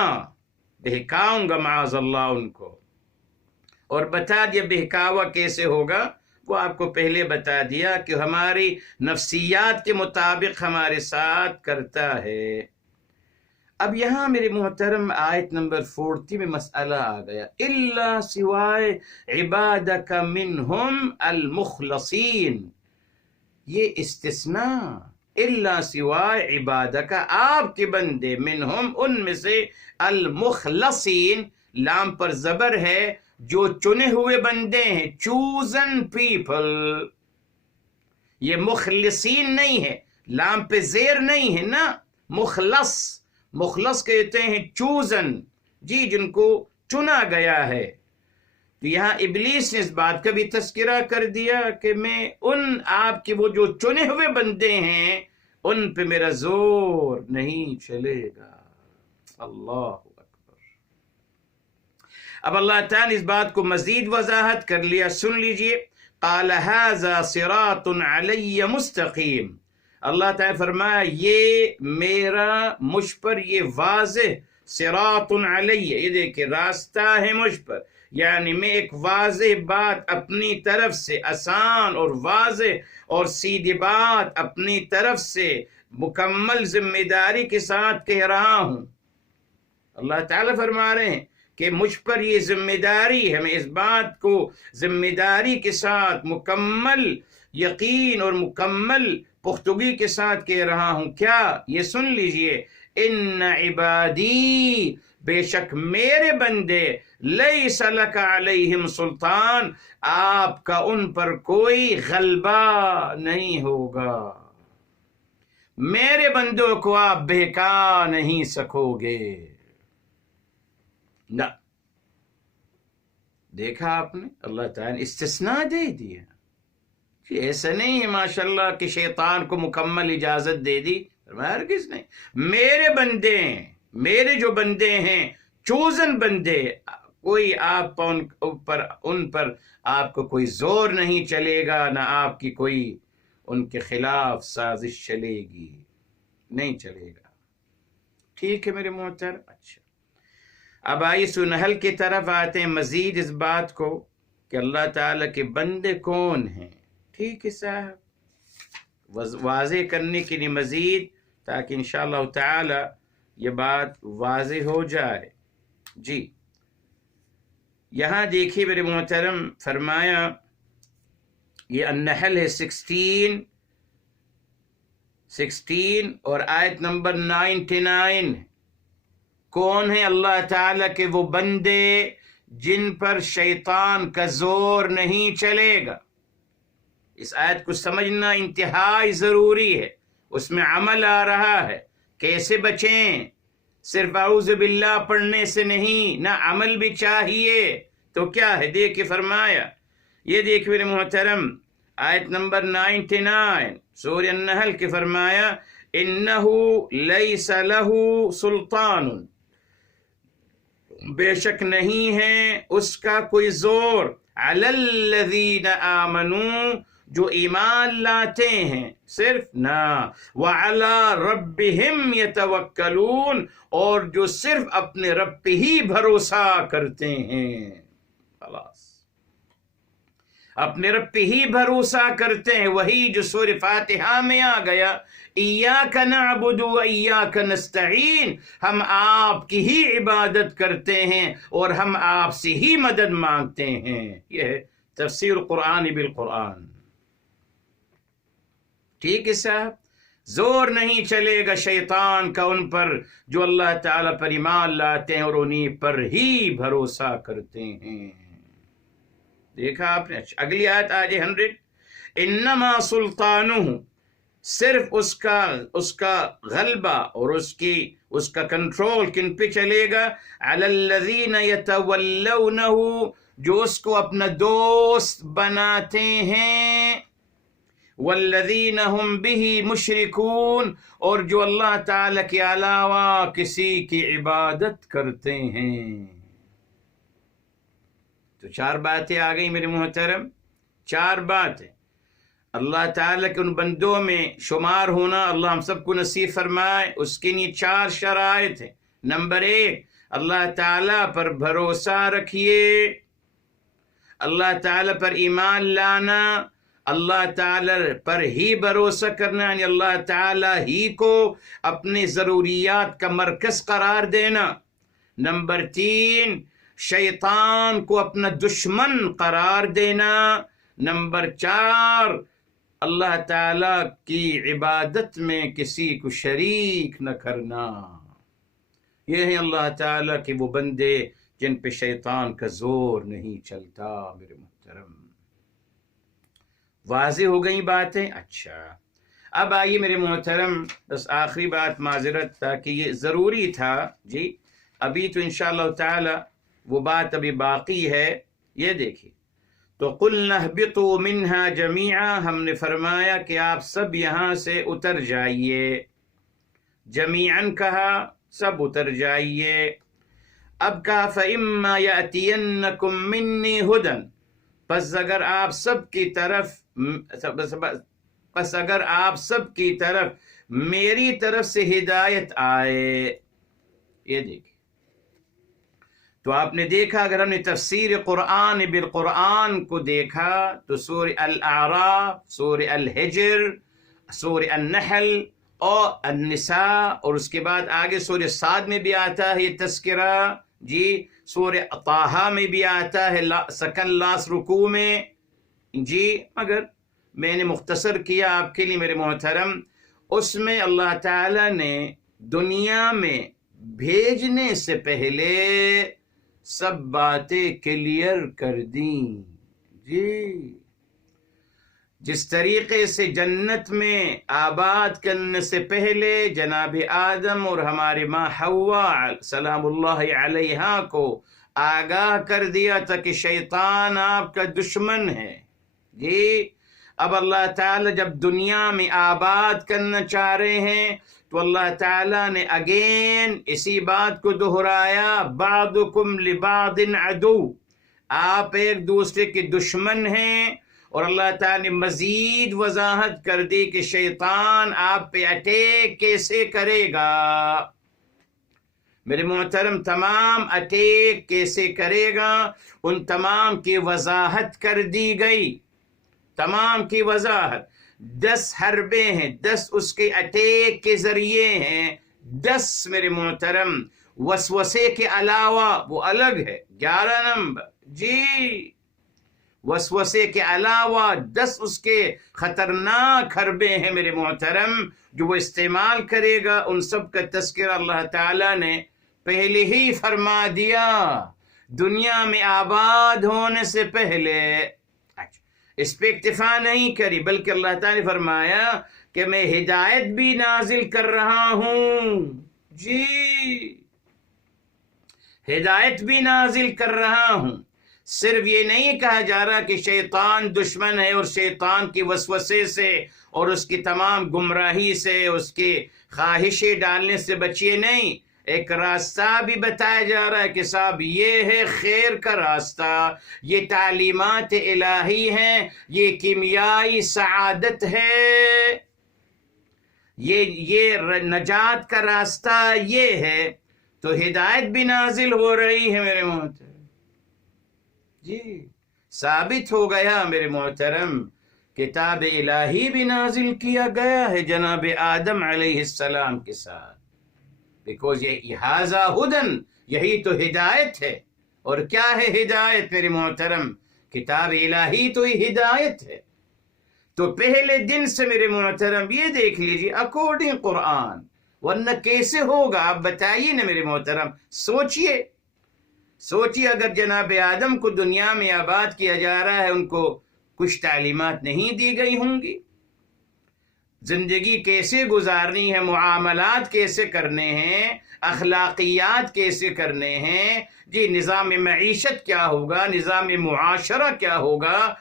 بہکاؤں گا معاذ اللہ ان کو۔ اور بتا دیا بہکاوا کیسے ہوگا، وہ آپ کو پہلے بتا دیا کہ ہماری نفسیات کے مطابق ہمارے ساتھ کرتا ہے۔ اب یہاں میرے محترم آیت نمبر 40 میں مسئلہ آ گیا، الا سوائے عبادک منہم المخلصین، یہ استثناء، الا سوائے عبادک آپ کے بندے، منہم ان میں سے، المخلصین لام پر زبر ہے، جو چنے ہوئے بندے ہیں، چوزن پیپل، یہ مخلصین نہیں ہے، لام پہ زیر نہیں ہے نا، مخلص، مخلص کہتے ہیں چوزن، جی جن کو چنا گیا ہے۔ تو یہاں ابلیس نے اس بات کا بھی تذکرہ کر دیا کہ میں ان آپ کے وہ جو چنے ہوئے بندے ہیں ان پہ میرا زور نہیں چلے گا۔ اللہ اکبر۔ اب اللہ تعالیٰ نے اس بات کو مزید وضاحت کر لیا، سن لیجئے، قال ھذا صراط علی مستقیم، اللہ تعالیٰ فرمایا یہ میرا مجھ پر یہ واضح، صراط علی، یہ دیکھیں راستہ ہے مجھ پر، یعنی میں ایک واضح بات اپنی طرف سے، آسان اور واضح اور سیدھی بات اپنی طرف سے مکمل ذمہ داری کے ساتھ کہہ رہا ہوں۔ اللہ تعالیٰ فرما رہے ہیں کہ مجھ پر یہ ذمہ داری ہے، میں اس بات کو ذمہ داری کے ساتھ مکمل یقین اور مکمل پختگی کے ساتھ کہہ رہا ہوں۔ کیا؟ یہ سن لیجئے، ان عبادی، بے شک میرے بندے، لیس لک علیہم سلطان، آپ کا ان پر کوئی غلبہ نہیں ہوگا، میرے بندوں کو آپ بہکا نہیں سکو گے۔ نہ، دیکھا آپ نے، اللہ تعالیٰ نے استثناء دے دیا کہ ایسا نہیں ہے ماشاءاللہ کہ شیطان کو مکمل اجازت دے دی، ہرگز نہیں، میرے بندے ہیں، میرے جو بندے ہیں، چوزن بندے، کوئی آپ ان پر آپ کو کوئی زور نہیں چلے گا، نہ آپ کی کوئی ان کے خلاف سازش چلے گی، نہیں چلے گا۔ ٹھیک ہے میرے محترم۔ اچھا، اب آئیے سورہ نحل کی طرف آتے ہیں، مزید اس بات کو کہ اللہ تعالیٰ کے بندے کون ہیں۔ ٹھیک ہے صاحب، واضح کرنے کے لیے مزید، تاکہ انشاءاللہ تعالی یہ بات واضح ہو جائے۔ جی یہاں دیکھیے میرے محترم، فرمایا یہ النحل ہے 16 اور آیت نمبر 99۔ کون ہے اللہ تعالیٰ کے وہ بندے جن پر شیطان کا زور نہیں چلے گا؟ اس آیت کو سمجھنا انتہائی ضروری ہے، اس میں عمل آ رہا ہے، کیسے بچیں، صرف اعوذ باللہ پڑھنے سے نہیں، نہ عمل بھی چاہیے۔ تو کیا ہے؟ دیکھیں فرمایا، یہ دیکھ میرے محترم، آیت نمبر 99 سورہ النحل کے، فرمایا انہو لیس لہو سلطان، بے شک نہیں ہے اس کا کوئی زور، علی الذین آمنوا، جو ایمان لاتے ہیں، صرف نہ، وعلی ربہم یتوکلون، اور جو صرف اپنے رب پہ ہی بھروسہ کرتے ہیں، خلاص اپنے رب پہ ہی بھروسہ کرتے ہیں۔ وہی جو سورہ فاتحہ میں آ گیا، ایاک نعبد و ایاک نستعین، ہم آپ کی ہی عبادت کرتے ہیں اور ہم آپ سے ہی مدد مانگتے ہیں۔ یہ ہے تفسیر القرآن بالقرآن۔ ٹھیک ہے صاحب، زور نہیں چلے گا شیطان کا ان پر جو اللہ تعالیٰ پر ایمان لاتے ہیں اور انہیں پر ہی بھروسہ کرتے ہیں۔ دیکھا آپ نے؟ اگلی آیت آج 100، انما سلطانہ، صرف اس کا غلبہ اور اس کا کنٹرول کن پہ چلے گا؟ علی الذین یتولونہ، جو اس کو اپنا دوست بناتے ہیں، والذین ہم بہ مشرکون، اور جو اللہ تعالی کے علاوہ کسی کی عبادت کرتے ہیں۔ تو 4 باتیں آ گئی میرے محترم، 4 باتیں۔ اللہ تعالیٰ کے ان بندوں میں شمار ہونا اللہ ہم سب کو نصیب فرمائے، اس کے لیے 4 شرائط ہیں۔ نمبر 1، اللہ تعالیٰ پر بھروسہ رکھیے، اللہ تعالیٰ پر ایمان لانا، اللہ تعالیٰ پر ہی بھروسہ کرنا، یعنی اللہ تعالیٰ ہی کو اپنی ضروریات کا مرکز قرار دینا۔ نمبر 3، شیطان کو اپنا دشمن قرار دینا۔ نمبر 4، اللہ تعالیٰ کی عبادت میں کسی کو شریک نہ کرنا۔ یہ ہیں اللہ تعالیٰ کے وہ بندے جن پہ شیطان کا زور نہیں چلتا۔ میرے محترم، واضح ہو گئی باتیں؟ اچھا، اب آئیے میرے محترم، بس آخری بات، معذرت تاکہ یہ ضروری تھا جی، ابھی تو انشاءاللہ تعالی وہ بات ابھی باقی ہے۔ یہ دیکھیے، تو قُلْنَا اهْبِطُوا مِنْهَا جَمِيعًا، ہم نے فرمایا کہ آپ سب یہاں سے اتر جائیے۔ جمیعاً کہا، سب اتر جائیے۔ اب کہا فَإِمَّا يَأْتِيَنَّكُم مِّنِّي هُدًى، پس اگر آپ سب کی طرف میری طرف سے ہدایت آئے۔ یہ دیکھیں، تو آپ نے دیکھا، اگر ہم نے تفسیر قرآن بالقرآن کو دیکھا تو سورہ الاعراف، سورہ الحجر، سورہ النحل اور النساء، اور اس کے بعد آگے سورہ صاد میں بھی آتا ہے یہ تذکرہ جی، سورہ طٰہٰ میں بھی آتا ہے سکن لاس رکوع میں جی، مگر میں نے مختصر کیا آپ کے لیے میرے محترم۔ اس میں اللہ تعالیٰ نے دنیا میں بھیجنے سے پہلے سب باتیں کلیئر کر دیں جی۔ جس طریقے سے جنت میں آباد کرنے سے پہلے جناب آدم اور ہماری ماں حوا سلام اللہ علیہا کو آگاہ کر دیا تھا کہ شیطان آپ کا دشمن ہے جی، اب اللہ تعالیٰ جب دنیا میں آباد کرنا چاہ رہے ہیں تو اللہ تعالیٰ نے اگین اسی بات کو دہرایا، بعضکم لبعض عدو، آپ ایک دوسرے کے دشمن ہیں، اور اللہ تعالیٰ نے مزید وضاحت کر دی کہ شیطان آپ پہ اٹیک کیسے کرے گا۔ میرے محترم، تمام اٹیک کیسے کرے گا ان تمام کی وضاحت کر دی گئی، تمام کی وضاحت۔ 10 حربے ہیں، 10 اس کے اٹیک کے ذریعے ہیں، 10 میرے محترم، وسوسے کے علاوہ وہ الگ ہے 11 نمبر جی، وسوسے کے علاوہ 10 اس کے خطرناک حربے ہیں میرے محترم جو وہ استعمال کرے گا۔ ان سب کا تذکرہ اللہ تعالیٰ نے پہلے ہی فرما دیا دنیا میں آباد ہونے سے پہلے۔ اس پہ اکتفا نہیں کری بلکہ اللہ تعالیٰ نے فرمایا کہ میں ہدایت بھی نازل کر رہا ہوں جی، ہدایت بھی نازل کر رہا ہوں۔ صرف یہ نہیں کہا جا رہا کہ شیطان دشمن ہے اور شیطان کی وسوسے سے اور اس کی تمام گمراہی سے، اس کی خواہشیں ڈالنے سے بچیے، نہیں، ایک راستہ بھی بتایا جا رہا ہے کہ صاحب یہ ہے خیر کا راستہ، یہ تعلیمات الہی ہیں، یہ کیمیائی سعادت ہے، یہ نجات کا راستہ یہ ہے۔ تو ہدایت بھی نازل ہو رہی ہے میرے محترم جی، ثابت ہو گیا میرے محترم، کتاب الہی بھی نازل کیا گیا ہے جناب آدم علیہ السلام کے ساتھ، بیکوز یہ ھذا ھدی، یہی تو ہدایت ہے۔ اور کیا ہے ہدایت میرے محترم؟ کتاب الہی تو یہ ہدایت ہے۔ تو پہلے دن سے میرے محترم یہ دیکھ لیجیے اکارڈنگ قرآن، ورنہ کیسے ہوگا؟ آپ بتائیے نا میرے محترم، سوچیے اگر جناب آدم کو دنیا میں آباد کیا جا رہا ہے، ان کو کچھ تعلیمات نہیں دی گئی ہوں گی، زندگی کیسے گزارنی ہے، معاملات کیسے کرنے ہیں، اخلاقیات کیسے کرنے ہیں جی، نظام معیشت کیا ہوگا، نظام معاشرہ کیا ہوگا،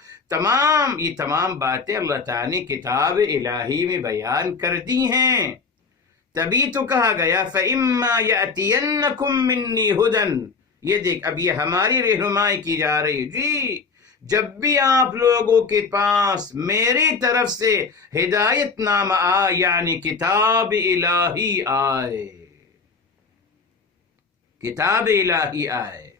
یہ تمام باتیں اللہ تعالیٰ نے کتاب الہی میں بیان کر دی ہیں۔ تبھی تو کہا گیا فَإِمَّا يَأْتِيَنَّكُم مِّنِّي هُدًى، یہ دیکھ اب یہ ہماری رہنمائی کی جا رہی جی، جب بھی آپ لوگوں کے پاس میری طرف سے ہدایت نامہ آئے، یعنی کتاب الہی آئے، کتاب الہی آئے،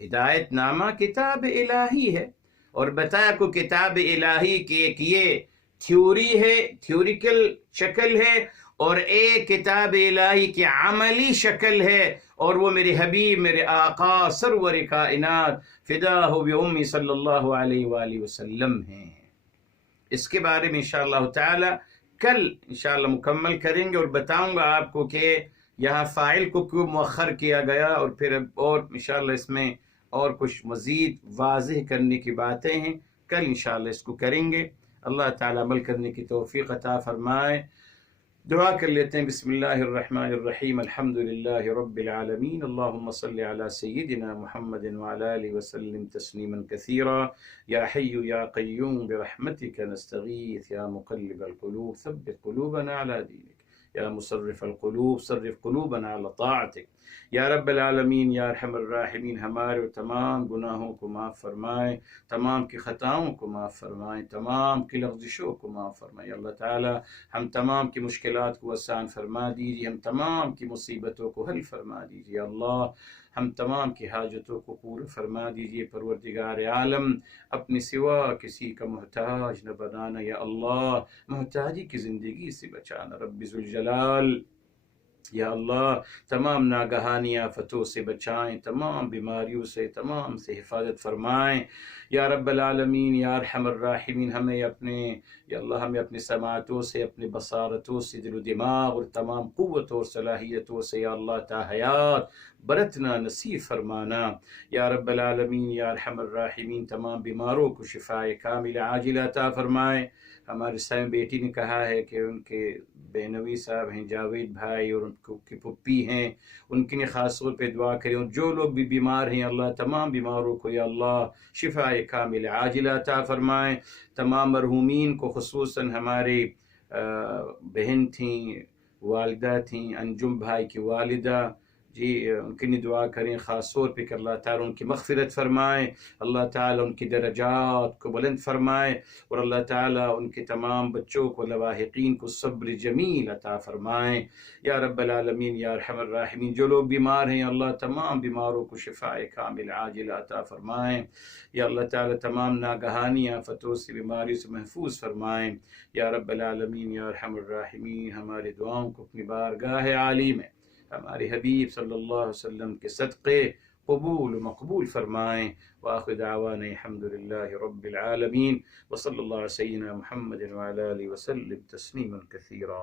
ہدایت نامہ کتاب الہی ہے، اور بتایا کو کتاب الہی کی ایک یہ تھیوری ہے، تھیوریکل شکل ہے، اور ایک کتاب الہی کی عملی شکل ہے، اور وہ میرے حبیب، میرے آقا سرور کائنات فداہ بأمی صلی اللہ علیہ وآلہ وسلم ہیں۔ اس کے بارے میں انشاءاللہ تعالی کل انشاءاللہ مکمل کریں گے، اور بتاؤں گا آپ کو کہ یہاں فاعل کو کیوں مؤخر کیا گیا، اور پھر اور انشاءاللہ اس میں اور کچھ مزید واضح کرنے کی باتیں ہیں، کل انشاءاللہ اس کو کریں گے۔ اللہ تعالی عمل کرنے کی توفیق عطا فرمائے۔ دعا کر لیتے ہیں۔ بسم اللہ الرحمن الرحیم، الحمد للہ رب العالمین، اللہم صل علی سیدنا محمد وعلی آلہ وسلم تسلیما کثیرا، یا حی یا قیوم برحمتک نستغیث، یا مقلب القلوب ثبت قلوبنا علی دینک، یا مصرف القلوب صرف قلوبنا علی طاعتک، یا رب العالمین یا ارحم الراحمین، ہمارے تمام گناہوں کو معاف فرمائے، تمام کی خطاؤں کو معاف فرمائے، تمام کی لغزشوں کو معاف فرمائے۔ اللہ تعالی ہم تمام کی مشکلات کو آسان فرما دیجیے، ہم تمام کی مصیبتوں کو حل فرما دیجیے۔ اللہ ہم تمام کی حاجتوں کو پورا فرما دیجیے۔ پروردگار عالم اپنے سوا کسی کا محتاج نہ بنانا، یا اللہ محتاجی کی زندگی سے بچانا۔ رب ذوالجلال یا اللہ تمام ناگہانی آفتوں سے بچائیں، تمام بیماریوں سے، تمام سے حفاظت فرمائیں۔ یا رب العالمین یا ارحم الراحمین، ہمیں اپنے یا اللہ ہمیں اپنی سماعتوں سے، اپنی بصارتوں سے، دل و دماغ اور تمام قوتوں اور صلاحیتوں سے یا اللہ تا حیات برتنا نصیب فرمانا۔ یا رب العالمین یا ارحم الراحمین، تمام بیماروں کو شفائے کامل عاجل عطا فرمائے۔ ہمارے سائیں بیٹی نے کہا ہے کہ ان کے بینوی صاحب ہیں جاوید بھائی، اور ان کی پھپھی ہیں، ان کے لیے خاص طور پہ دعا کریں، اور جو لوگ بھی بیمار ہیں اللہ تمام بیماروں کو یا اللہ شفائے کامل عاجل عطا فرمائیں۔ تمام مرحومین کو، خصوصاً ہمارے بہن تھیں، والدہ تھیں، انجم بھائی کی والدہ، جی ان کے لیے دعا کریں خاص طور پہ کہ اللہ تعالیٰ ان کی مغفرت فرمائے، اللہ تعالیٰ ان کی درجات کو بلند فرمائے، اور اللہ تعالیٰ ان کے تمام بچوں کو، لواحقین کو صبر جمیل عطا فرمائیں۔ یا رب العالمین یا ارحم الراحمین، جو لوگ بیمار ہیں اللہ تمام بیماروں کو شفائے کامل عاجل عطا فرمائیں۔ یا اللہ تعالیٰ تمام ناگہانی آفتوں سے، بیماری سے محفوظ فرمائیں۔ یا رب العالمین یا ارحم الراحمین، ہماری دعاؤں کو اپنی بارگاہ عالی میں ہمارے حبیب صلی اللہ علیہ وسلم کے صدقے قبول و مقبول فرمائیں۔ وآخر دعوانا الحمد للہ رب العالمین، وصلی اللہ علیہ سیدنا محمد وعلی آلہ وسلم تسلیما کثیرا۔